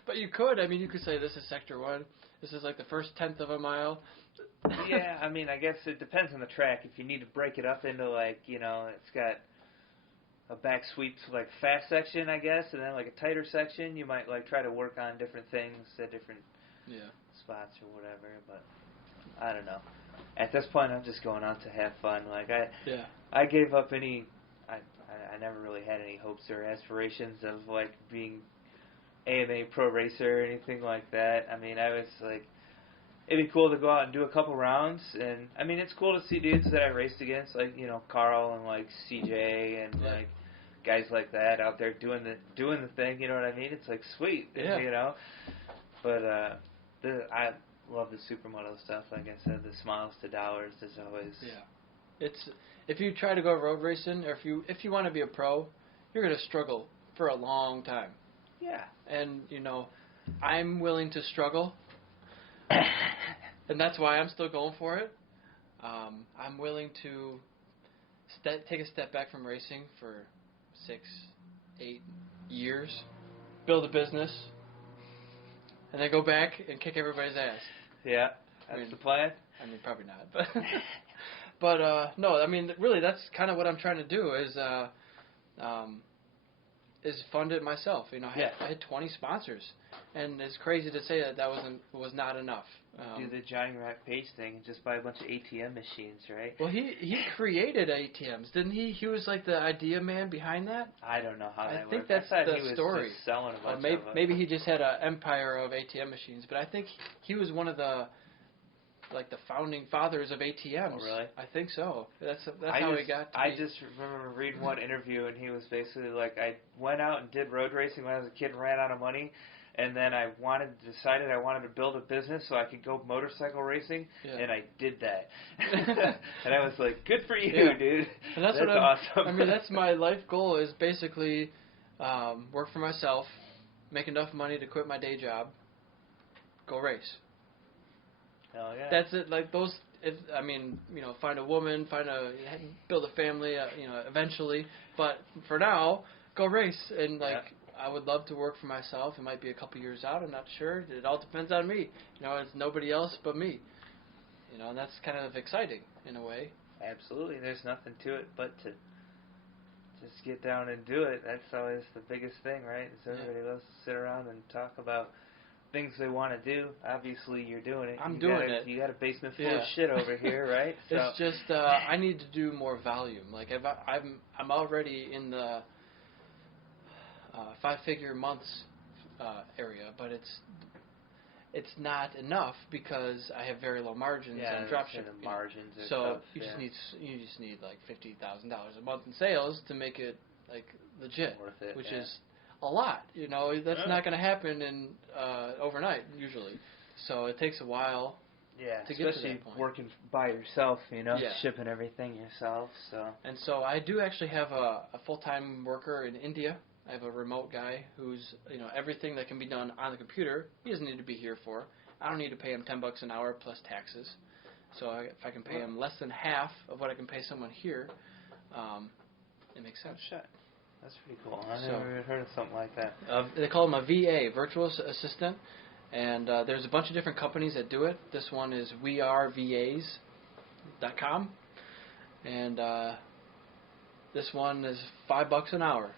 But you could. I mean, you could say this is Sector 1. This is like the first 1/10 of a mile. Yeah, I mean, I guess it depends on the track. If you need to break it up into, like, you know, it's got a back sweep, like, fast section, I guess, and then, like, a tighter section, you might, like, try to work on different things at different spots or whatever, but I don't know. At this point, I'm just going out to have fun. Like, I gave up any... I never really had any hopes or aspirations of, like, being AMA pro racer or anything like that. I mean, I was, like... It'd be cool to go out and do a couple rounds, and I mean, it's cool to see dudes that I raced against, like, you know, Carl and like CJ and like guys like that out there doing the thing. You know what I mean? It's like sweet, you know. But I love the Supermoto stuff. Like I said, the smiles to dollars is always It's if you try to go road racing, or if you want to be a pro, you're gonna struggle for a long time. Yeah. And you know, I'm willing to struggle. And that's why I'm still going for it. I'm willing to take a step back from racing for 6-8 years, build a business, and then go back and kick everybody's ass. Yeah, that's the plan? I mean, probably not. But no, I mean, really, that's kind of what I'm trying to do is fund it myself. You know, I had 20 sponsors. And it's crazy to say that was not enough. Do the Johnny Rack Page thing and just buy a bunch of ATM machines, right? Well, he created ATMs, didn't he? He was like the idea man behind that. I don't know how that worked. I think that's the he was story. Just selling a bunch maybe, of them. Maybe he just had an empire of ATM machines, but I think he was one of the founding fathers of ATMs. Oh, really? I think so. That's how he got to I be. just remember reading one interview, and he was basically like, I went out and did road racing when I was a kid and ran out of money. And then I decided I wanted to build a business so I could go motorcycle racing, and I did that. And I was like, good for you, dude. And that's awesome. I mean, that's my life goal is basically work for myself, make enough money to quit my day job, go race. Hell yeah. That's it. Like those, I mean, you know, find a woman, build a family, you know, eventually. But for now, go race and I would love to work for myself. It might be a couple years out. I'm not sure. It all depends on me. You know, it's nobody else but me. You know, and that's kind of exciting in a way. Absolutely. There's nothing to it but to just get down and do it. That's always the biggest thing, right? Is everybody loves to sit around and talk about things they want to do. Obviously, you're doing it. I'm doing it. You got a basement full of shit over here, right? So. It's just I need to do more volume. Like I'm already in the 5-figure months area, but it's not enough because I have very low margins on dropshipping. Margins so tough, you just need like $50,000 a month in sales to make it like legit, worth it, which is a lot. You know, that's not going to happen in overnight usually. So it takes a while. Yeah, to get especially to that point. Working by yourself, you know, shipping everything yourself. And so I do actually have a full-time worker in India. I have a remote guy who's, you know, everything that can be done on the computer, he doesn't need to be here for. I don't need to pay him $10 an hour plus taxes. So if I can pay him less than half of what I can pay someone here, it makes sense. Oh, shit. That's pretty cool. I never heard of something like that. They call him a VA, virtual assistant, and there's a bunch of different companies that do it. This one is wearevas.com, and this one is $5 an hour.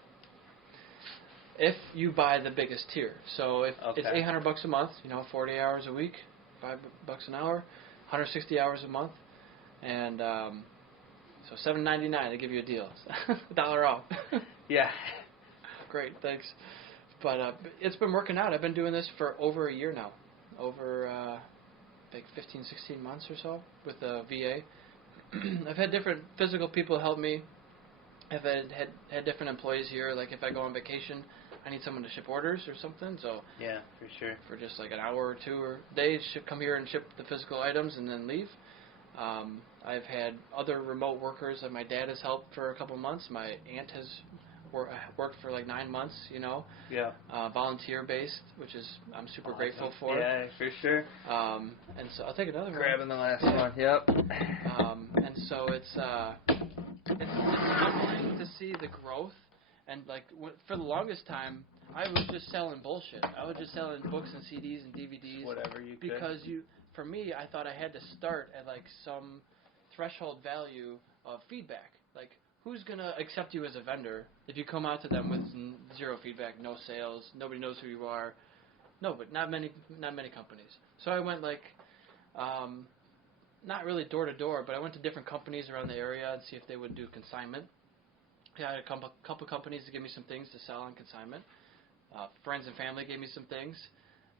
If you buy the biggest tier. So if it's $800 a month, you know, 40 hours a week, $5 an hour, 160 hours a month, and so $7.99 to give you a deal, $1 off. Yeah. Great, thanks. But it's been working out. I've been doing this for over a year now, over like 15, 16 months or so with the VA. I've had different physical people help me. I've had different employees here. Like if I go on vacation, I need someone to ship orders or something. So yeah, for sure. For just like an hour or two or days, come here and ship the physical items and then leave. I've had other remote workers that my dad has helped for a couple months. My aunt has worked for like 9 months. You know. Yeah. Volunteer based, which is I'm super grateful for. Yeah, for sure. And so I'll take another one. Grabbing the last one. Yep. And so it's humbling to see the growth, and like for the longest time, I was just selling bullshit. I was just selling books and CDs and DVDs. Whatever you could. Because for me, I thought I had to start at like some threshold value of feedback. Like, who's going to accept you as a vendor if you come out to them with zero feedback, no sales, nobody knows who you are? No, but not many companies. So I went like, not really door to door, but I went to different companies around the area and see if they would do consignment. I had a couple companies to give me some things to sell on consignment. Friends and family gave me some things,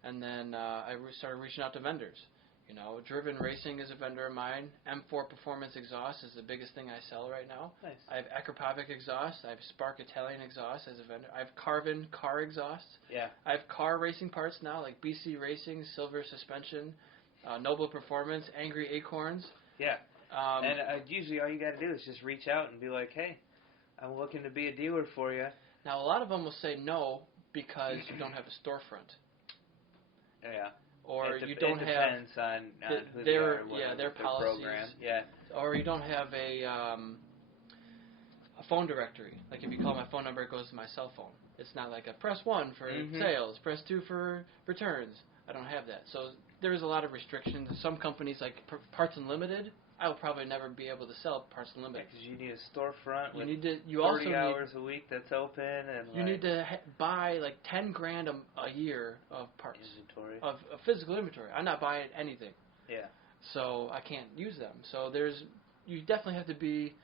and then I started reaching out to vendors. You know, Driven Racing is a vendor of mine. M4 Performance Exhaust is the biggest thing I sell right now. Nice. I have Akrapovic exhaust. I have Spark Italian exhaust as a vendor. I have Carvin car exhausts. Yeah. I have car racing parts now, like BC Racing, Silver Suspension, Noble Performance, Angry Acorns. Yeah. And usually all you got to do is just reach out and be like, hey, I'm looking to be a dealer for you. Now, a lot of them will say no because you don't have a storefront. Yeah. Or it you don't have... It depends on who they are, their policies. Program. Yeah. Or you don't have a phone directory. Like if you call my phone number, it goes to my cell phone. It's not like a press 1 for sales, press 2 for returns. I don't have that. So there's a lot of restrictions. Some companies like Parts Unlimited, I will probably never be able to sell Parts Unlimited. Because you need a storefront with 30 also hours a week that's open. And you need to buy like $10,000 a year of parts. Inventory. Of physical inventory. I'm not buying anything. Yeah. So I can't use them. So you definitely have to be,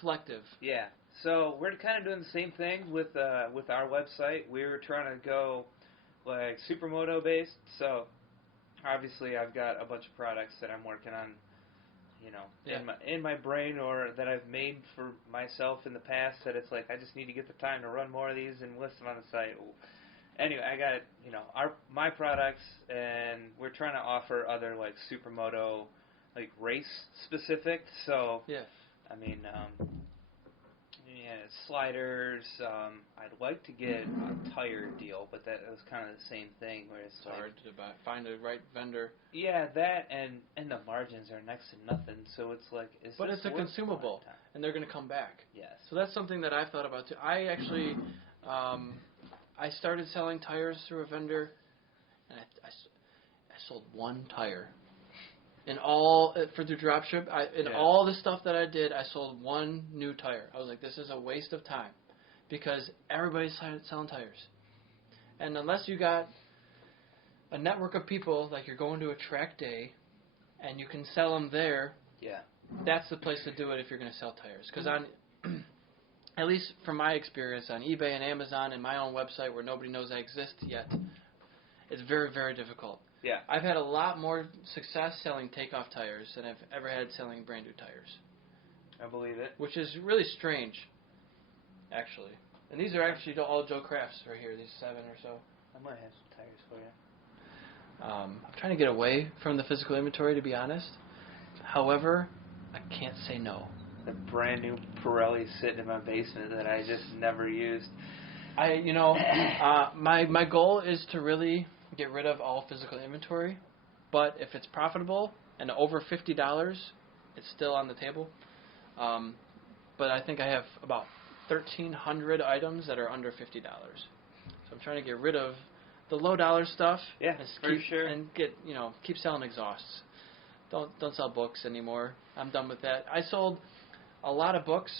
selective. Yeah. So we're kind of doing the same thing with our website. We were trying to go like Supermoto based. So obviously I've got a bunch of products that I'm working on, in my brain or that I've made for myself in the past that it's like I just need to get the time to run more of these and list them on the site. Anyway, I got my products, and we're trying to offer other like Supermoto like race specific. So yeah. I mean, sliders. I'd like to get a tire deal, but that was kind of the same thing. Where it's hard to find the right vendor. Yeah, that and the margins are next to nothing. So it's like, but it's a consumable, and they're going to come back. Yes. So that's something that I've thought about too. I actually, I started selling tires through a vendor, and I sold one tire. In all, for the dropship, all the stuff that I did, I sold one new tire. I was like, this is a waste of time, because everybody's selling tires. And unless you got a network of people, like you're going to a track day, and you can sell them there, that's the place to do it if you're going to sell tires. Because at least from my experience on eBay and Amazon and my own website where nobody knows I exist yet, it's very, very difficult. Yeah. I've had a lot more success selling takeoff tires than I've ever had selling brand new tires. I believe it. Which is really strange, actually. And these are actually all Joe Crafts right here, these 7 or so. I might have some tires for you. I'm trying to get away from the physical inventory, to be honest. However, I can't say no. A brand new Pirelli sitting in my basement that I just never used. My goal is to really get rid of all physical inventory, but if it's profitable and over $50, it's still on the table. But I think I have about 1,300 items that are under $50. So I'm trying to get rid of the low dollar stuff. Yeah, for sure. And keep selling exhausts. Don't sell books anymore. I'm done with that. I sold a lot of books,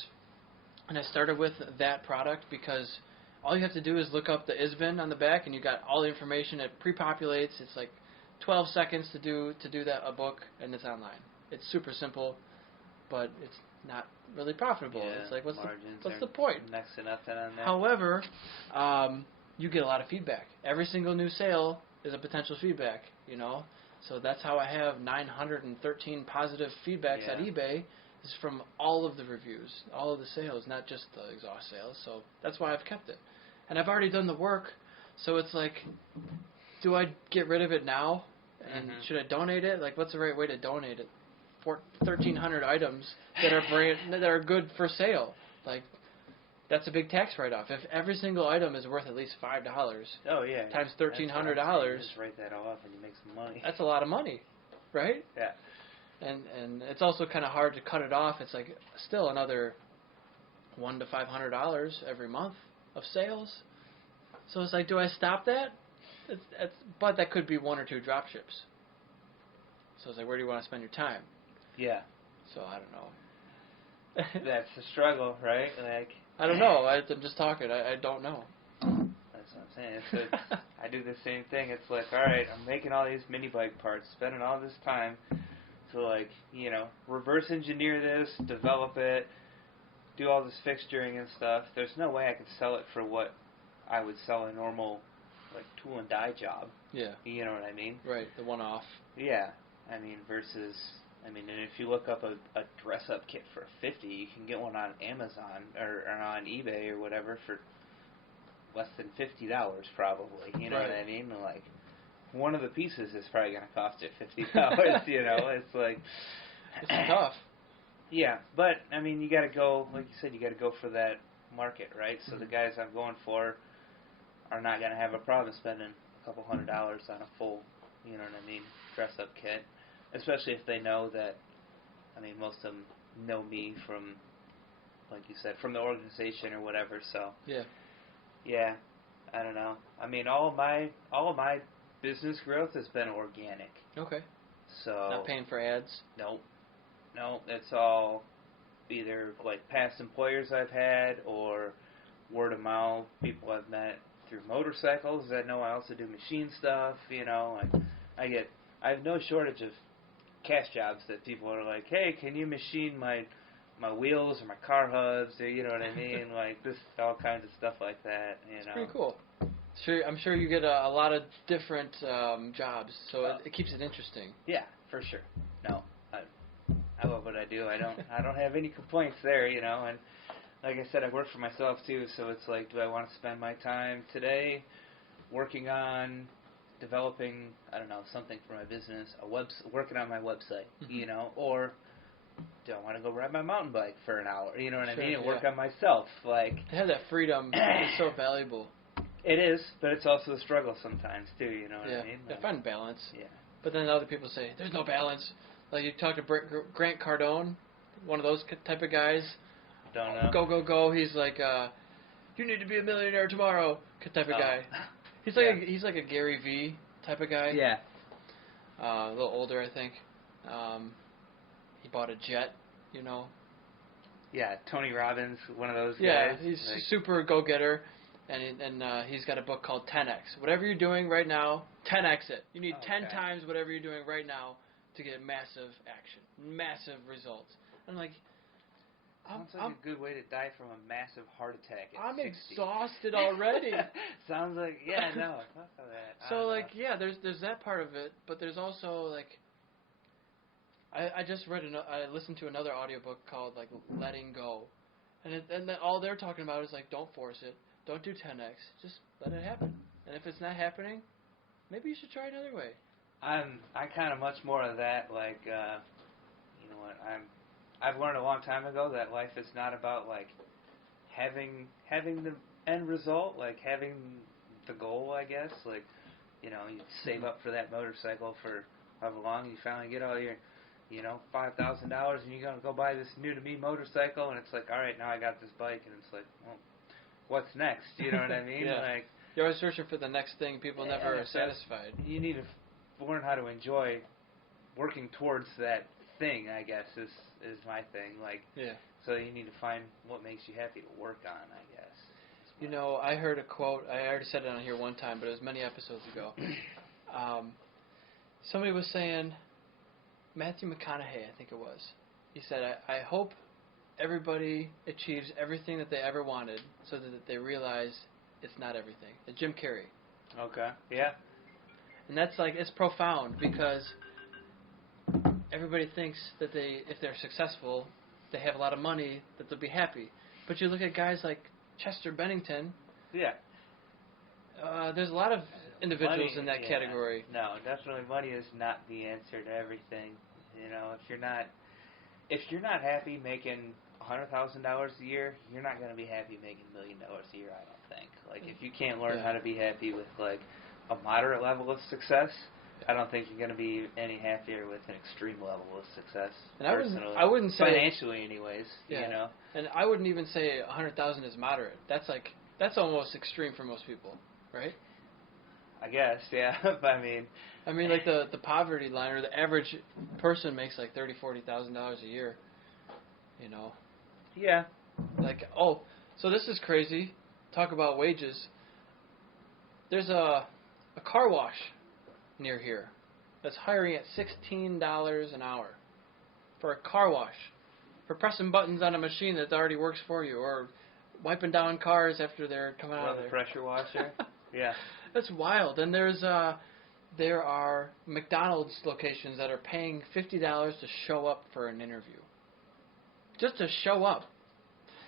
and I started with that product because all you have to do is look up the ISBN on the back, and you got all the information. It pre-populates. It's like 12 seconds to do a book, and it's online. It's super simple, but it's not really profitable. Yeah, it's like what's the point? Next to nothing on there. However, you get a lot of feedback. Every single new sale is a potential feedback. So that's how I have 913 positive feedbacks at eBay. Is from all of the reviews, all of the sales, not just the exhaust sales. So that's why I've kept it. And I've already done the work, so it's like, do I get rid of it now? And should I donate it? Like, what's the right way to donate it? 1,300 items that are good for sale. Like, that's a big tax write-off. If every single item is worth at least $5, times $1,300, just write that off and you make some money. That's a lot of money, right? Yeah. And it's also kind of hard to cut it off. It's like still another $100 to $500 every month of sales. So it's like, do I stop that? But that could be 1 or 2 drop ships. So it's like, where do you want to spend your time? Yeah. So I don't know. That's the struggle, right? Like, I don't know. I'm just talking. I don't know. That's what I'm saying. I do the same thing. It's like, all right, I'm making all these mini bike parts, spending all this time to, like, you know, reverse engineer this, develop it, do all this fixturing and stuff. There's no way I could sell it for what I would sell a normal, like, tool and die job. Yeah. You know what I mean? Right, the one-off. Yeah. I mean, versus, and if you look up a dress-up kit for $50, you can get one on Amazon or on eBay or whatever for less than $50 probably. You know what I mean? Like, one of the pieces is probably going to cost you $50. You know, it's like, it's tough. Yeah, but I mean, you got to go, like you said, you got to go for that market, right? So the guys I'm going for are not going to have a problem spending a couple $100 on a full, you know what I mean, dress-up kit, especially if they know that. I mean, most of them know me from, like you said, from the organization or whatever. So yeah, I don't know. I mean, all of my business growth has been organic. Okay. So not paying for ads. Nope. No, it's all either like past employers I've had or word of mouth, people I've met through motorcycles that know I also do machine stuff. You know, I have no shortage of cash jobs that people are like, hey, can you machine my wheels or my car hubs, or you know what I mean, like this, all kinds of stuff like that. You know, pretty cool. Sure, I'm sure you get a lot of different jobs, so it keeps it interesting. Yeah, for sure. No, I love what I do. I don't have any complaints there, you know. And like I said, I work for myself too, so it's like, do I want to spend my time today working on developing, I don't know, something for my business, working on my website, you know, or do I want to go ride my mountain bike for an hour, you know what I mean, and work on myself, like. To have that freedom is so valuable. It is, but it's also a struggle sometimes too, you know what I mean? Yeah, find balance. Yeah. But then other people say, there's no balance. Like you talk to Grant Cardone, one of those type of guys. Don't know. Go. He's like, you need to be a millionaire tomorrow type of guy. He's like he's like a Gary V type of guy. Yeah. A little older, I think. He bought a jet, you know. Yeah, Tony Robbins, one of those guys. Yeah, he's like, super go-getter, and he's got a book called 10X. Whatever you're doing right now, 10X it. You need 10 times whatever you're doing right now to get massive action, massive results. I'm like, sounds like a good way to die from a massive heart attack at I'm 60. exhausted already. Sounds like, yeah, no, fuck that. So like, yeah, there's that part of it, but there's also like, I just I listened to another audiobook called like Letting Go, and then all they're talking about is like, don't force it, don't do 10X, just let it happen. And if it's not happening, maybe you should try another way. I'm kind of much more of that, like, you know what, I've learned a long time ago that life is not about like having the end result, like having the goal, I guess. Like, you know, you save up for that motorcycle for however long, you finally get all your, you know, $5,000, and you're gonna go buy this new to me motorcycle, and it's like, all right, now I got this bike, and it's like, well, what's next? You know what I mean? Like, you're always searching for the next thing. People never are satisfied. You need to learn how to enjoy working towards that thing, I guess, is my thing. Like, so you need to find what makes you happy to work on, I guess. You know, I heard a quote. I already said it on here one time, but it was many episodes ago. Somebody was saying, Matthew McConaughey, I think it was. He said, I hope everybody achieves everything that they ever wanted so that they realize it's not everything. It's Jim Carrey. Okay, yeah. And that's like, it's profound because everybody thinks that if they're successful, they have a lot of money, that they'll be happy. But you look at guys like Chester Bennington. Yeah. There's a lot of individuals in that category. No, definitely money is not the answer to everything. You know, if you're not happy making $100,000 a year, you're not going to be happy making $1 million a year, I don't think. Like, if you can't learn how to be happy with like a moderate level of success, I don't think you're going to be any happier with an extreme level of success. And I wouldn't say financially, anyways. You know, and I wouldn't even say 100,000 is moderate. That's almost extreme for most people. right? I guess, yeah. But I mean, like the poverty line, or the average person makes like $30,000-$40,000 a year. You know. Yeah. Like, oh, so this is crazy. Talk about wages. There's a car wash near here that's hiring at $16 an hour for a car wash, for pressing buttons on a machine that already works for you, or wiping down cars after they're coming out of there. The pressure washer. Yeah. That's wild. And there are McDonald's locations that are paying $50 to show up for an interview. Just to show up.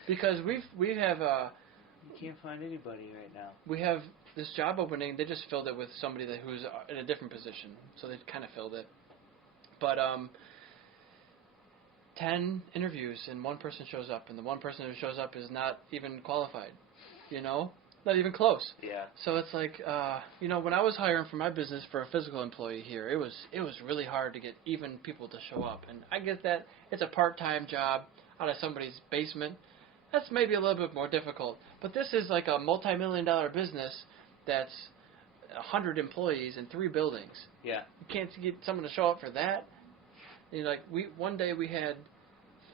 Because we have you can't find anybody right now. We have this job opening. They just filled it with somebody who's in a different position, so they kind of filled it. But 10 interviews and one person shows up, and the one person who shows up is not even qualified. You know, not even close. Yeah. So it's like when I was hiring for my business for a physical employee here, it was really hard to get even people to show up, and I get that it's a part-time job out of somebody's basement. That's maybe a little bit more difficult. But this is like a multi-million-dollar business that's 100 employees in 3 buildings. Yeah. You can't get someone to show up for that. One day we had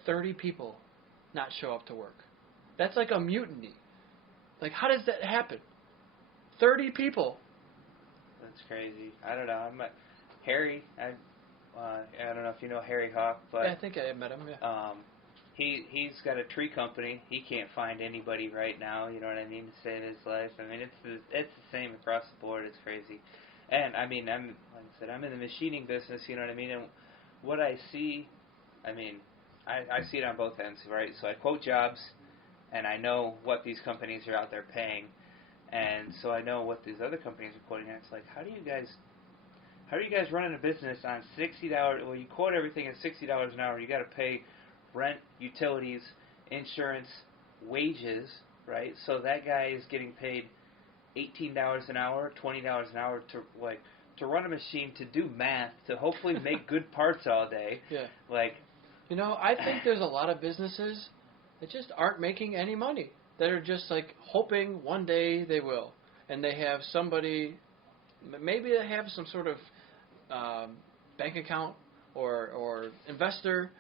30 people not show up to work. That's like a mutiny. Like, how does that happen? 30 people. That's crazy. I don't know. Harry. I don't know if you know Harry Hawk, but yeah, I think I met him. Yeah. He's got a tree company. He can't find anybody right now. You know what I mean, to save his life. I mean, it's the same across the board. It's crazy. And I mean, like I said, I'm in the machining business. You know what I mean. And what I see, I mean, I see it on both ends, right? So I quote jobs, and I know what these companies are out there paying, and so I know what these other companies are quoting. And it's like, how are you guys running a business on $60? Well, you quote everything at $60 an hour. You got to pay rent, utilities, insurance, wages, right? So that guy is getting paid $18 an hour, $20 an hour to run a machine, to do math, to hopefully make good parts all day. Yeah. Like, I think there's a lot of businesses that just aren't making any money. That are just like hoping one day they will, and they have somebody, maybe they have some sort of bank account or investor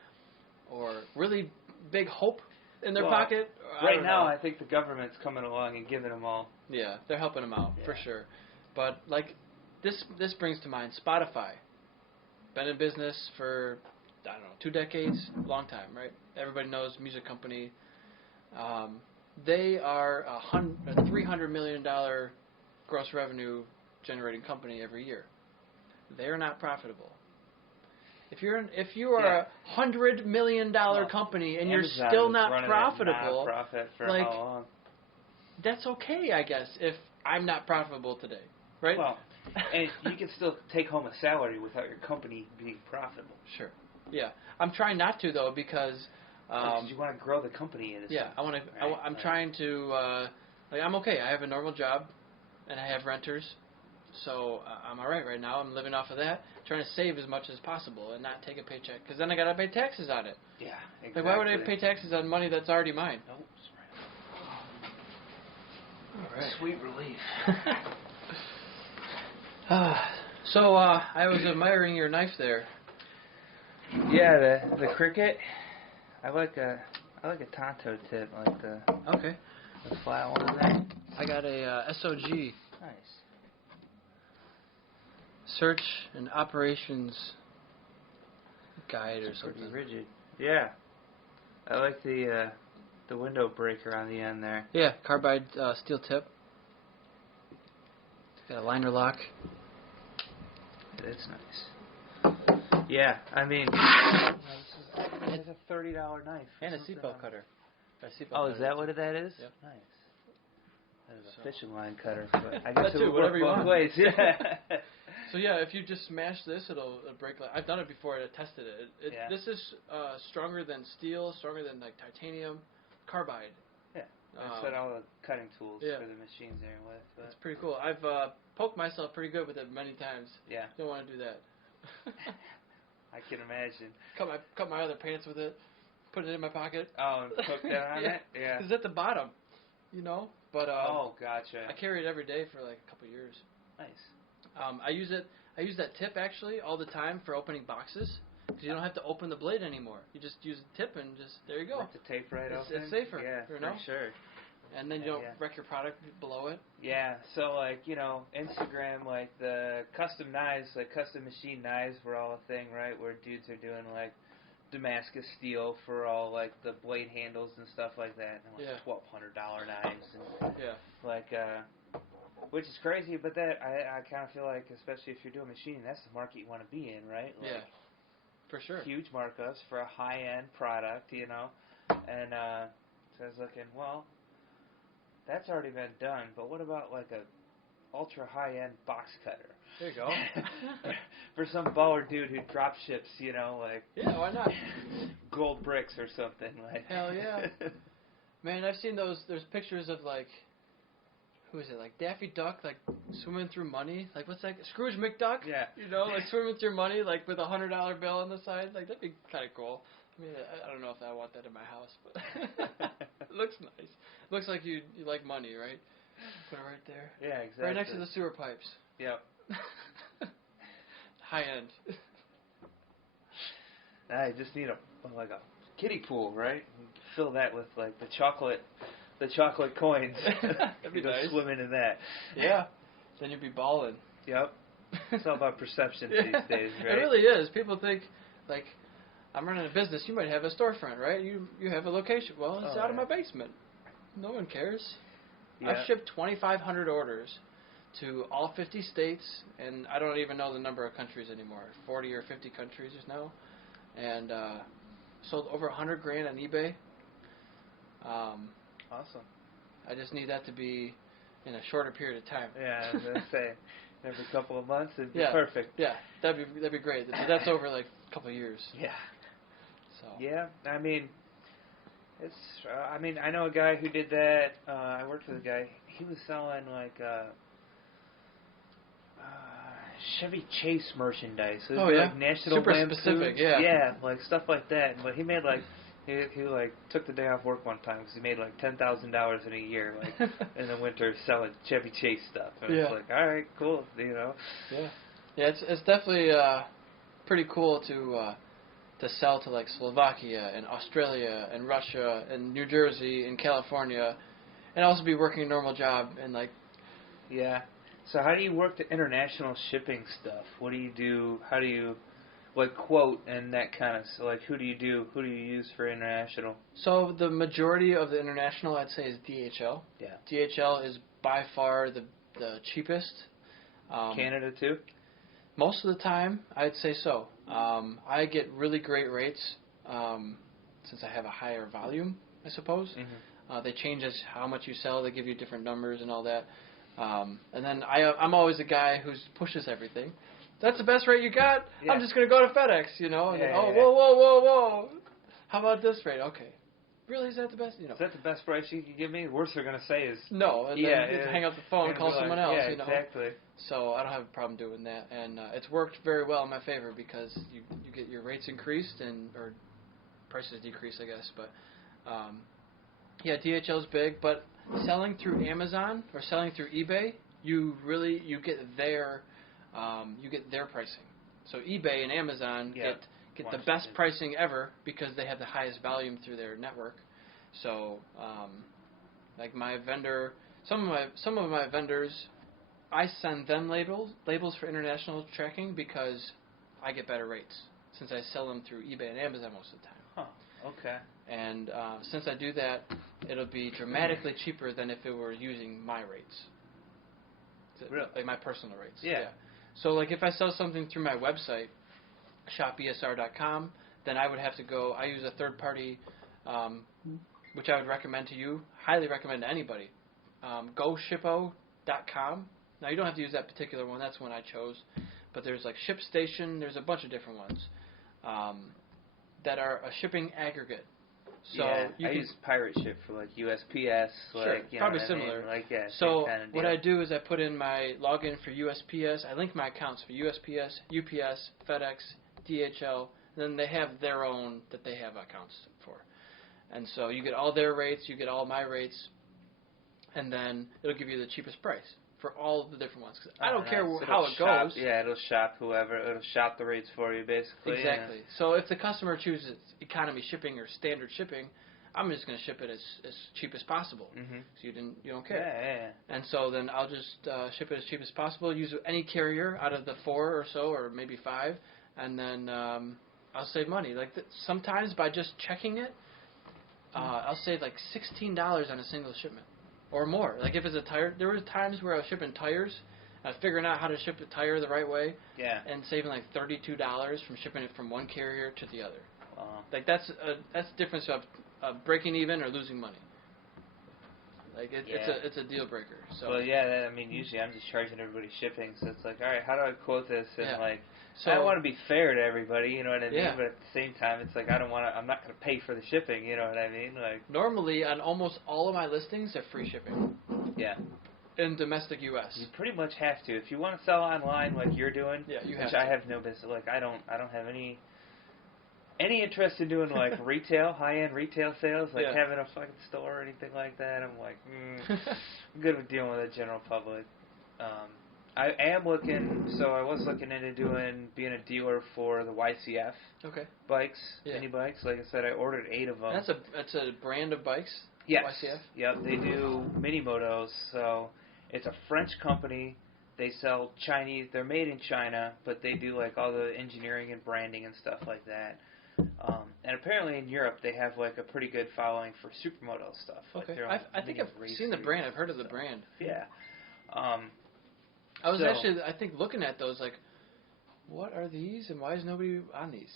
or really big hope in their pocket. Right now, I think the government's coming along and giving them all. Yeah, they're helping them out for sure. But like this brings to mind Spotify. Been in business for 2 decades, long time, right? Everybody knows music company. They are a $300 million gross revenue generating company every year. They're not profitable. If you are a $100 million company and Amazon you're still not profitable, profit for like, how long? That's okay, I guess, if I'm not profitable today, right? Well, and you can still take home a salary without your company being profitable. Sure. Yeah, I'm trying not to though because you want to grow the company in a sense. I want to. Right? I'm trying to. I'm okay. I have a normal job, and I have renters, so I'm all right now. I'm living off of that, trying to save as much as possible and not take a paycheck, because then I gotta pay taxes on it. Yeah, exactly. Like, why would I pay taxes on money that's already mine? Nope. All right. Sweet relief. So I was admiring your knife there. Yeah, the cricket. I like a Tonto tip, like the flat one there. I got a SOG. Nice. Search and Operations Guide or something. Pretty rigid. Yeah. I like the window breaker on the end there. Yeah, carbide steel tip. Got a liner lock. That's nice. Yeah, I mean, it's a $30 knife. And a seatbelt cutter. Is that what that is? Yep. Nice. That is a fishing line cutter. But I guess it would work both ways. Yeah. So yeah, if you just smash this, it'll break. I've done it before. I tested it. This is stronger than steel, stronger than like titanium, carbide. Yeah. I set all the cutting tools for the machines there with. But it's pretty cool. I've poked myself pretty good with it many times. Yeah. Don't want to do that. I can imagine. Cut my other pants with it. Put it in my pocket. Oh, and poke that on it? Yeah. Because it's at the bottom. you know. But oh, gotcha. I carry it every day for like a couple of years. Nice. I use that tip actually all the time for opening boxes. Because you don't have to open the blade anymore. You just use the tip and just, there you go. Let the tape right open. It's safer. Yeah, you know? for sure. And then you don't wreck your product below it. Yeah, so like, you know, Instagram, like the custom knives, like custom machine knives were all a thing, right? Where dudes are doing like Damascus steel for all like the blade handles and stuff like that. And like $1,200 knives. And, like, which is crazy, but that I kind of feel like, especially if you're doing machining, that's the market you want to be in, right? Like, for sure. Huge markups for a high-end product, you know. And so I was looking, well, that's already been done, but what about like a ultra high-end box cutter? There you go. For some baller dude who drop ships, you know, like why not? Gold bricks or something. Like hell yeah. Man, I've seen those. There's pictures of like, who is it? Like Daffy Duck, like swimming through money. Like what's that? Scrooge McDuck. Yeah. You know, like swimming through money, like with a $100 bill on the side. Like that'd be kind of cool. I mean, I don't know if I want that in my house, but it looks nice. Looks like you like money, right? Put it right there. Yeah, exactly. Right next to the sewer pipes. Yep. High end. I just need a kiddie pool, right? Fill that with like the chocolate coins. That'd be nice. Swim into that. Yeah. Then you'd be balling. Yep. It's all about perception these days, right? It really is. People think like, I'm running a business. You might have a storefront, right? You have a location. Well, it's out of my basement. No one cares. Yeah. I've shipped 2,500 orders to all 50 states, and I don't even know the number of countries anymore. 40 or 50 countries just now, and sold over $100,000 on eBay. Awesome. I just need that to be in a shorter period of time. Yeah, I was gonna say every couple of months it'd be perfect. Yeah, that'd be great. That's over like a couple of years. Yeah. So. Yeah, I mean, it's. I know a guy who did that. I worked with a guy. He was selling like Chevy Chase merchandise. It was like National super Lampoon. specific. Yeah. Yeah, like stuff like that. But he made like. He like took the day off work one time because he made like $10,000 in a year, like in the winter selling Chevy Chase stuff. And it's like, all right, cool, you know. Yeah, yeah, it's definitely pretty cool to sell to like Slovakia and Australia and Russia and New Jersey and California, and also be working a normal job and like. Yeah. So how do you work the international shipping stuff? What do you do? How do you like quote and that kind of like who do you use for international? So the majority of the international I'd say is DHL. Yeah. DHL is by far the cheapest. Canada too? Most of the time I'd say so. I get really great rates since I have a higher volume, I suppose. Mm-hmm. They change as how much you sell. They give you different numbers and all that. And then I'm always the guy who pushes everything. That's the best rate you got? Yeah. I'm just going to go to FedEx, you know? And whoa. How about this rate? Okay. Really? Is that the best? You know. Is that the best price you can give me? The worst they're going to say is... No. And then you hang up the phone and call someone else, you know? Exactly. So I don't have a problem doing that. And it's worked very well in my favor because you get your rates increased or prices decrease, I guess. But, DHL's big. But selling through Amazon or selling through eBay, you get their pricing. So eBay and Amazon get the best pricing ever because they have the highest volume through their network. So, like my vendor, some of my vendors, I send them labels for international tracking because I get better rates since I sell them through eBay and Amazon most of the time. Huh. Okay. And since I do that, it'll be dramatically cheaper than if it were using my rates. Really? Like my personal rates. Yeah. So, like, if I sell something through my website, shopesr.com, then I would have to go. I use a third party, which I would recommend to you, highly recommend to anybody. GoShippo.com. Now, you don't have to use that particular one. That's one I chose. But there's like ShipStation. There's a bunch of different ones that are a shipping aggregate. So I use Pirate Ship for like USPS. Sure, probably similar. So what I do is I put in my login for USPS. I link my accounts for USPS, UPS, FedEx, DHL. And then they have their own that they have accounts for. And so you get all their rates, you get all my rates. and then it'll give you the cheapest price for all of the different ones. 'Cause I don't care how it shop, goes. Yeah, it'll shop it'll shop the rates for you, basically. Exactly. Yeah. So if the customer chooses economy shipping or standard shipping, I'm just going to ship it as cheap as possible. Mm-hmm. So you don't care. Yeah. And so then I'll just ship it as cheap as possible, use any carrier out of the 4 or so, or maybe 5, and then I'll save money. Like sometimes by just checking it, I'll save like $16 on a single shipment. Or more. Like if it's a tire, there was times where I was shipping tires, I was figuring out how to ship a tire the right way, and saving like $32 from shipping it from one carrier to the other. Like that's the difference of breaking even or losing money. Like it's a deal breaker. So well, yeah, I mean usually I'm just charging everybody shipping, so it's like, all right, how do I quote this? And like, so I want to be fair to everybody, you know what I mean? Yeah. But at the same time, it's like I'm not going to pay for the shipping, you know what I mean? Like normally on almost all of my listings have free shipping. Yeah. In domestic U.S. You pretty much have to if you want to sell online like you're doing. Yeah, you have which to. I have no business. Like I don't have any interest in doing like retail, high-end retail sales, like having a fucking store or anything like that. I'm like, I'm good with dealing with the general public. I am looking, so I was looking into being a dealer for the YCF bikes, mini bikes. Like I said, I ordered 8 of them. That's a brand of bikes? Yes. YCF? Yep, they do mini motos, so it's a French company. They sell Chinese, they're made in China, but they do like all the engineering and branding and stuff like that. And apparently in Europe they have like a pretty good following for Supermoto stuff. Okay. Like I think I've seen the brand. I've heard of the brand. Yeah. I was actually, I think, looking at those like, what are these and why is nobody on these?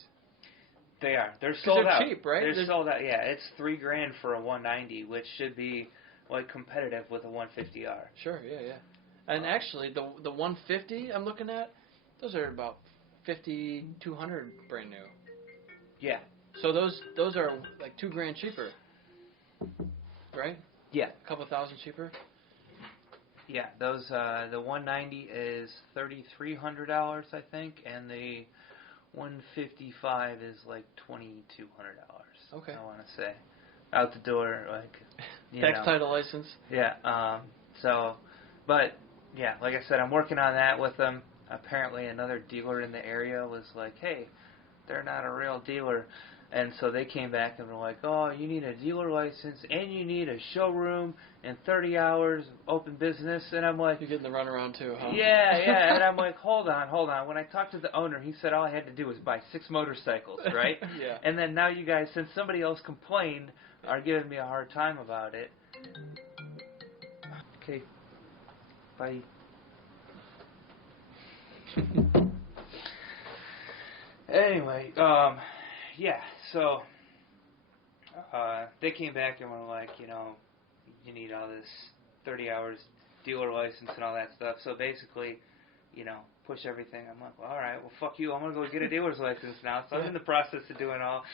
They are. They're sold out. They're cheap, right? They're sold out. Yeah, it's $3,000 for a 190, which should be like competitive with a 150R. Sure. Yeah. And actually, the 150 I'm looking at, those are about $5,200 brand new. Yeah. So those are like $2,000 cheaper, right? Yeah. A couple thousand cheaper. Yeah. Those the 190 is $3,300, I think, and the 155 is like $2,200. Okay. I want to say, out the door, like tax title license. Yeah. But yeah, like I said, I'm working on that with them. Apparently, another dealer in the area was like, "Hey, they're not a real dealer," and so they came back and were like, "Oh, you need a dealer license and you need a showroom and 30 hours open business." And I'm like, "You're getting the runaround too, huh?" Yeah. And I'm like, hold on. When I talked to the owner, he said all I had to do was buy 6 motorcycles, right? Yeah. And then now you guys, since somebody else complained, are giving me a hard time about it. Okay. Bye. Anyway, yeah, so they came back and were like, you need all this 30 hours dealer license and all that stuff. So basically, push everything. I'm like, well, all right, well, fuck you. I'm going to go get a dealer's license now. So I'm in the process of doing all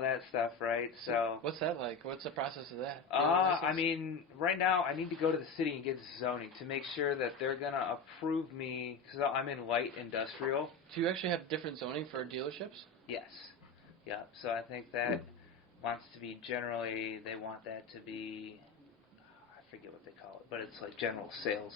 that stuff, right? So what's that like? What's the process of that? I mean, right now I need to go to the city and get zoning to make sure that they're going to approve me because I'm in light industrial. Do you actually have different zoning for dealerships? Yes. Yeah. So I think that wants to be generally, they want that to be, I forget what they call it, but it's like general sales.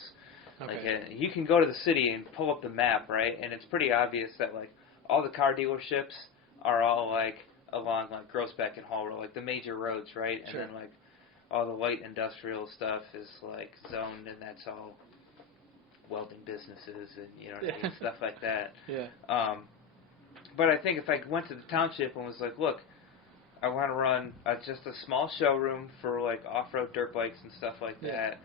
Okay. Like you can go to the city and pull up the map, right? And it's pretty obvious that like all the car dealerships are all like along like Groesbeck and Hall Road, like the major roads, right? Sure. And then like all the light industrial stuff is like zoned, and that's all welding businesses and stuff like that. Yeah. But I think if I went to the township and was like, look, I want to run just a small showroom for like off-road dirt bikes and stuff like that.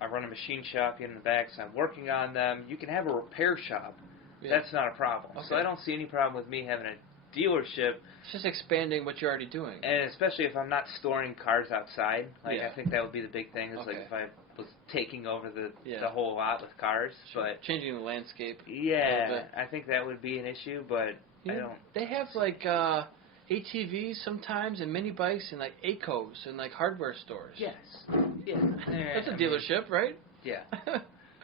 I run a machine shop in the back, so I'm working on them. You can have a repair shop. Yeah. That's not a problem. Okay. So I don't see any problem with me having a dealership. It's just expanding what you're already doing. And especially if I'm not storing cars outside. Like I think that would be the big thing. Is like if I was taking over the whole lot with cars. Sure. But changing the landscape. Yeah, I think that would be an issue, but I don't. They have like ATVs sometimes and mini bikes and like ACOs and like hardware stores. Yes. Yeah. That's a dealership, right? Yeah.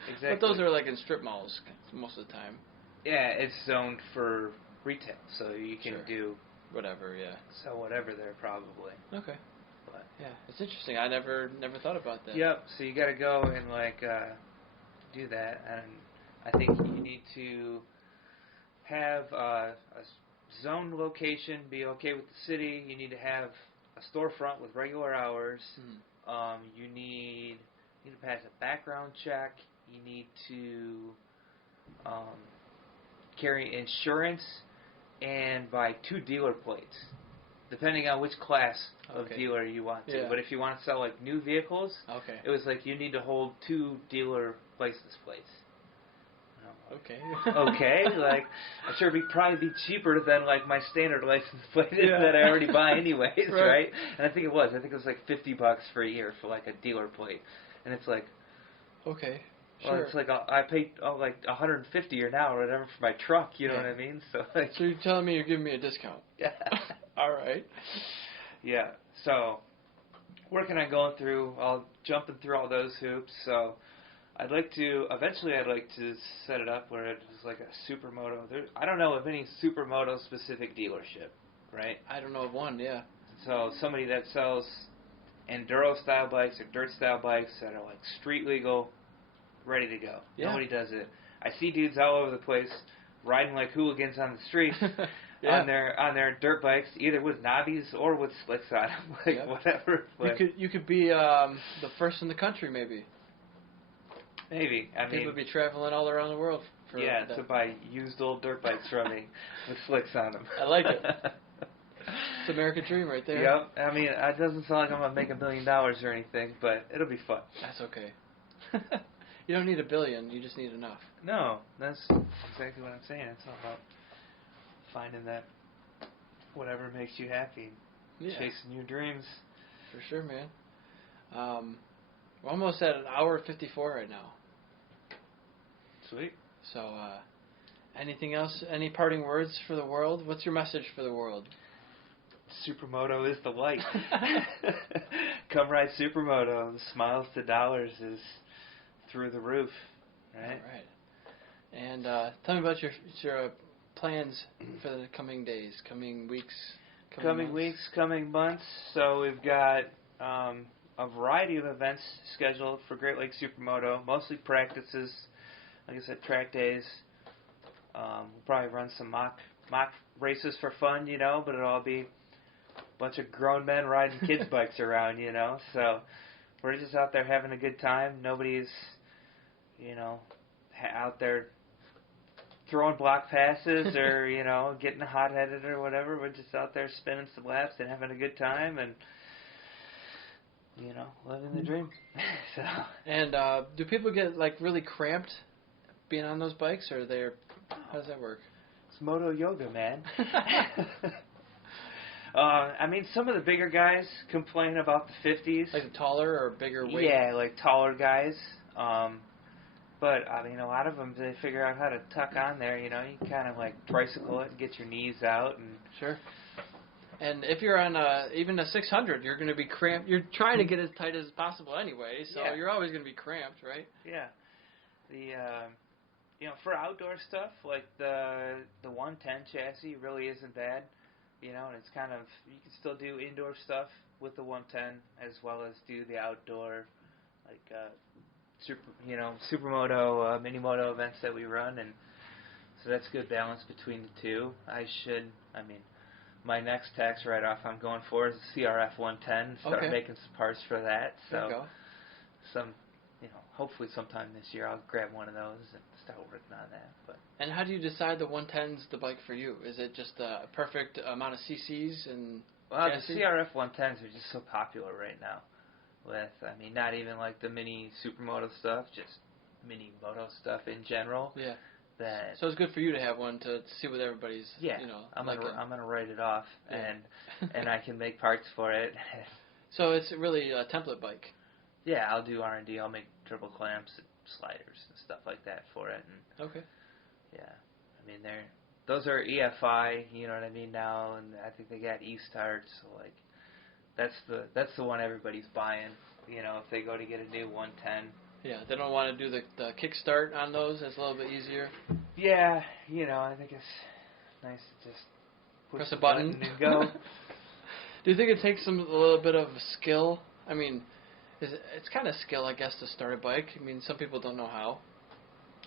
Exactly. But those are like in strip malls most of the time. Yeah, it's zoned for retail, so you can do whatever. Yeah. So whatever there probably. Okay. But yeah, it's interesting. I never thought about that. Yep. So you got to go and do that, and I think you need to have a zone location, be okay with the city. You need to have a storefront with regular hours. You need to pass a background check. You need to carry insurance and buy 2 dealer plates, depending on which class of dealer you want to. Yeah. But if you want to sell new vehicles, it was you need to hold 2 dealer license plates. Okay. Okay, I'm sure it'd probably be cheaper than my standard license plate that I already buy anyways, right? And I think it was $50 for a year for a dealer plate, and it's okay, well, sure. it's I paid $150 an hour or whatever for my truck, you know what I mean? So so you're telling me you're giving me a discount? Yeah. All right. Yeah. So working on jumping through all those hoops. So eventually I'd like to set it up where it's a Supermoto. I don't know of any Supermoto specific dealership, right? I don't know of one, yeah. So somebody that sells enduro style bikes or dirt style bikes that are street legal, ready to go. Yeah. Nobody does it. I see dudes all over the place riding like hooligans on the street on their dirt bikes, either with knobbies or with slicks on them, whatever. You could be the first in the country, maybe. Maybe. People would be traveling all around the world for that. To buy used old dirt bikes from me with slicks on them. I like it. It's American dream right there. Yep. It doesn't sound like I'm going to make $1 billion or anything, but it'll be fun. That's okay. You don't need $1 billion, you just need enough. No, that's exactly what I'm saying. It's all about finding that whatever makes you happy, chasing your dreams. For sure, man. We're almost at 1:54 right now. Sweet. So, anything else? Any parting words for the world? What's your message for the world? Supermoto is the light. Come ride Supermoto. The smiles to dollars is through the roof. Right? All right. And tell me about your plans for the coming days, coming weeks, coming months. So we've got a variety of events scheduled for Great Lakes Supermoto, mostly practices, like I said, track days. We'll probably run some mock races for fun, but it'll all be a bunch of grown men riding kids' bikes around, So we're just out there having a good time. Nobody's, out there throwing block passes or, getting hot-headed or whatever. We're just out there spinning some laps and having a good time and living the dream. So. And do people get really cramped being on those bikes, or how does that work? It's moto yoga, man. Some of the bigger guys complain about the 50s. Like the taller or bigger weight? Yeah, taller guys. But a lot of them, they figure out how to tuck on there. You kind of tricycle it and get your knees out and. Sure. And if you're on even a 600, you're going to be cramped. You're trying to get as tight as possible anyway, so you're always going to be cramped, right? Yeah. For outdoor stuff, the 110 chassis really isn't bad. And it's kind of, you can still do indoor stuff with the 110 as well as do the outdoor, Supermoto, Minimoto events that we run, and so that's good balance between the two. My next tax write-off I'm going for is the CRF 110. Start making some parts for that. So, hopefully sometime this year I'll grab one of those and start working on that. And how do you decide the 110's the bike for you? Is it just a perfect amount of CCs and? Well, the CRF 110s are just so popular right now. Not even the mini Supermoto stuff, just mini moto stuff in general. Yeah. So it's good for you to have one to see what everybody's, I'm gonna write it off and I can make parts for it. So it's really a template bike. Yeah, I'll do R&D. I'll make triple clamps and sliders and stuff like that for it. And yeah, those are EFI, now, and I think they got E-Start, so that's the one everybody's buying, if they go to get a new 110. Yeah, they don't want to do the kickstart on those. It's a little bit easier. Yeah, I think it's nice to just press a button and go. Do you think it takes a little bit of skill? I mean, it's kind of skill, I guess, to start a bike. I mean, some people don't know how.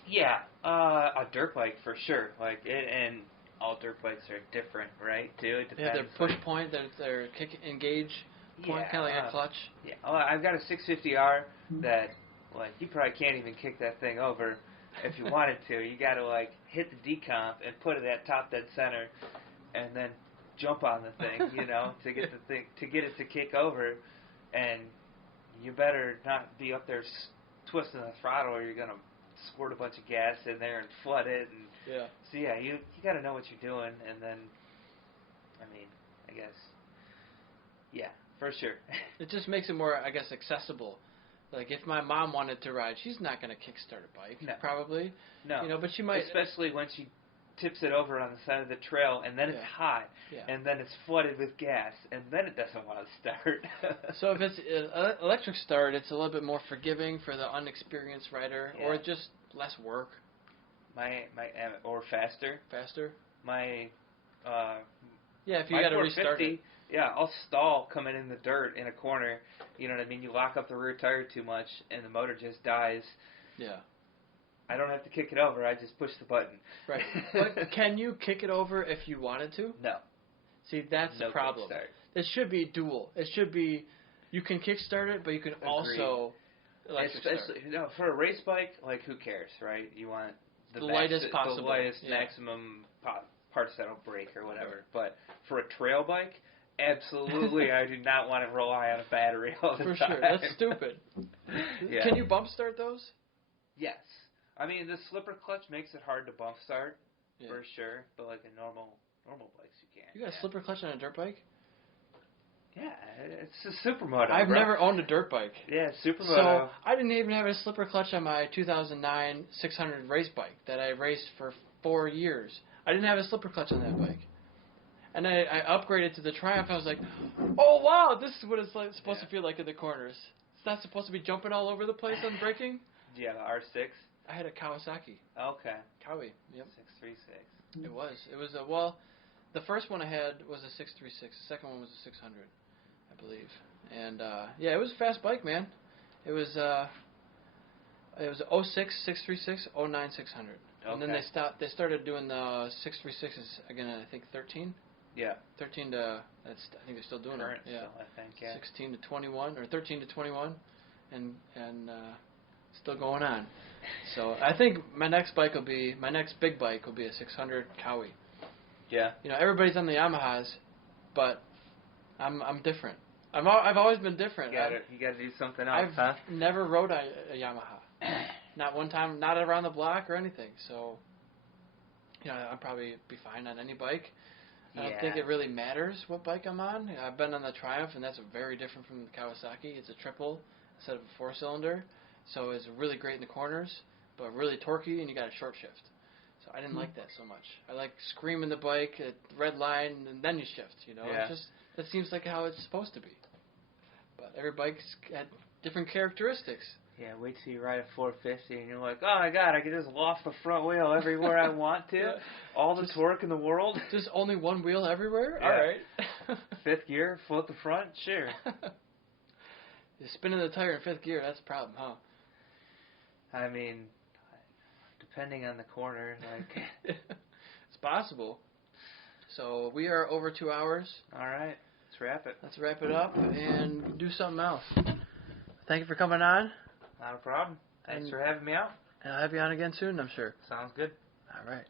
Yeah, a dirt bike for sure. Like, and all dirt bikes are different, right? Too. It depends. Yeah, their push point, their kick engage point, kind of like a clutch. Yeah, well, I've got a 650R that, like, you probably can't even kick that thing over if you wanted to. You got to, like, hit the decomp and put it at top dead center, and then jump on the thing, you know, to get the thing, to get it to kick over, and you better not be up there twisting the throttle, or you're gonna squirt a bunch of gas in there and flood it. And so yeah, you got to know what you're doing, and then, I mean, I guess, yeah, for sure. It just makes it more, I guess, accessible. Like, if my mom wanted to ride, she's not going to kickstart a bike, probably. No. You know, but she might. Especially when she tips it over on the side of the trail, and then it's hot, and then it's flooded with gas, and then it doesn't want to start. So if it's electric start, it's a little bit more forgiving for the unexperienced rider, or just less work. Or faster. Faster. If you got to restart it. Yeah, I'll stall coming in the dirt in a corner. You know what I mean? You lock up the rear tire too much, and the motor just dies. Yeah. I don't have to kick it over. I just push the button. Right. But can you kick it over if you wanted to? No. See, that's the problem. It should be dual. It should be, you can kickstart it, but you can also electric start. Especially, you know, for a race bike, like, who cares, right? You want the lightest possible. The lightest maximum parts that'll break or whatever. But for a trail bike, absolutely, I do not want to rely on a battery all the time. For sure. That's stupid. Can you bump start those? Yes. I mean, the slipper clutch makes it hard to bump start, for sure. But like a normal bikes, you can. You got a slipper clutch on a dirt bike? Yeah, it's a Supermoto. I've never owned a dirt bike. Yeah, Supermoto. So I didn't even have a slipper clutch on my 2009 600 race bike that I raced for 4 years. I didn't have a slipper clutch on that bike. And I upgraded to the Triumph. I was like, oh, wow, this is what it's supposed to feel like in the corners. It's not supposed to be jumping all over the place on braking. Do you have an R6? I had a Kawasaki. Okay. Kawi, yep. 636. It was well, the first one I had was a 636. The second one was a 600, I believe. And, it was a fast bike, man. It was 06 636, 09 600. Okay. And then they started doing the 636s again, I think 13. Yeah. 13 to, I think they're still doing Current it. Yeah. Still, I think, yeah. 16 to 21, or 13 to 21, and still going on. So I think my next big bike will be a 600 Kawi. Yeah. You know, everybody's on the Yamahas, but I'm different. I've always been different. You got to do something else, I've never rode a Yamaha. Not one time, not around the block or anything. So, you know, I'd probably be fine on any bike. I don't think it really matters what bike I'm on. I've been on the Triumph, and that's very different from the Kawasaki. It's a triple instead of a 4-cylinder. So it's really great in the corners, but really torquey, and you got a short shift. So I didn't like that so much. I like screaming the bike at red line, and then you shift, you know. Yeah. That seems like how it's supposed to be. But every bike's got different characteristics. Yeah, wait till you ride a 450 and you're like, oh my god, I can just loft the front wheel everywhere I want to. All the torque in the world. Just only one wheel everywhere? Yeah. All right. Fifth gear, float the front? Sure. You're spinning the tire in fifth gear, that's a problem, huh? I mean, depending on the corner, like... It's possible. So we are over 2 hours. All right, let's wrap it. Let's wrap it up and do something else. Thank you for coming on. Not a problem. Thanks for having me out. And I'll have you on again soon, I'm sure. Sounds good. All right.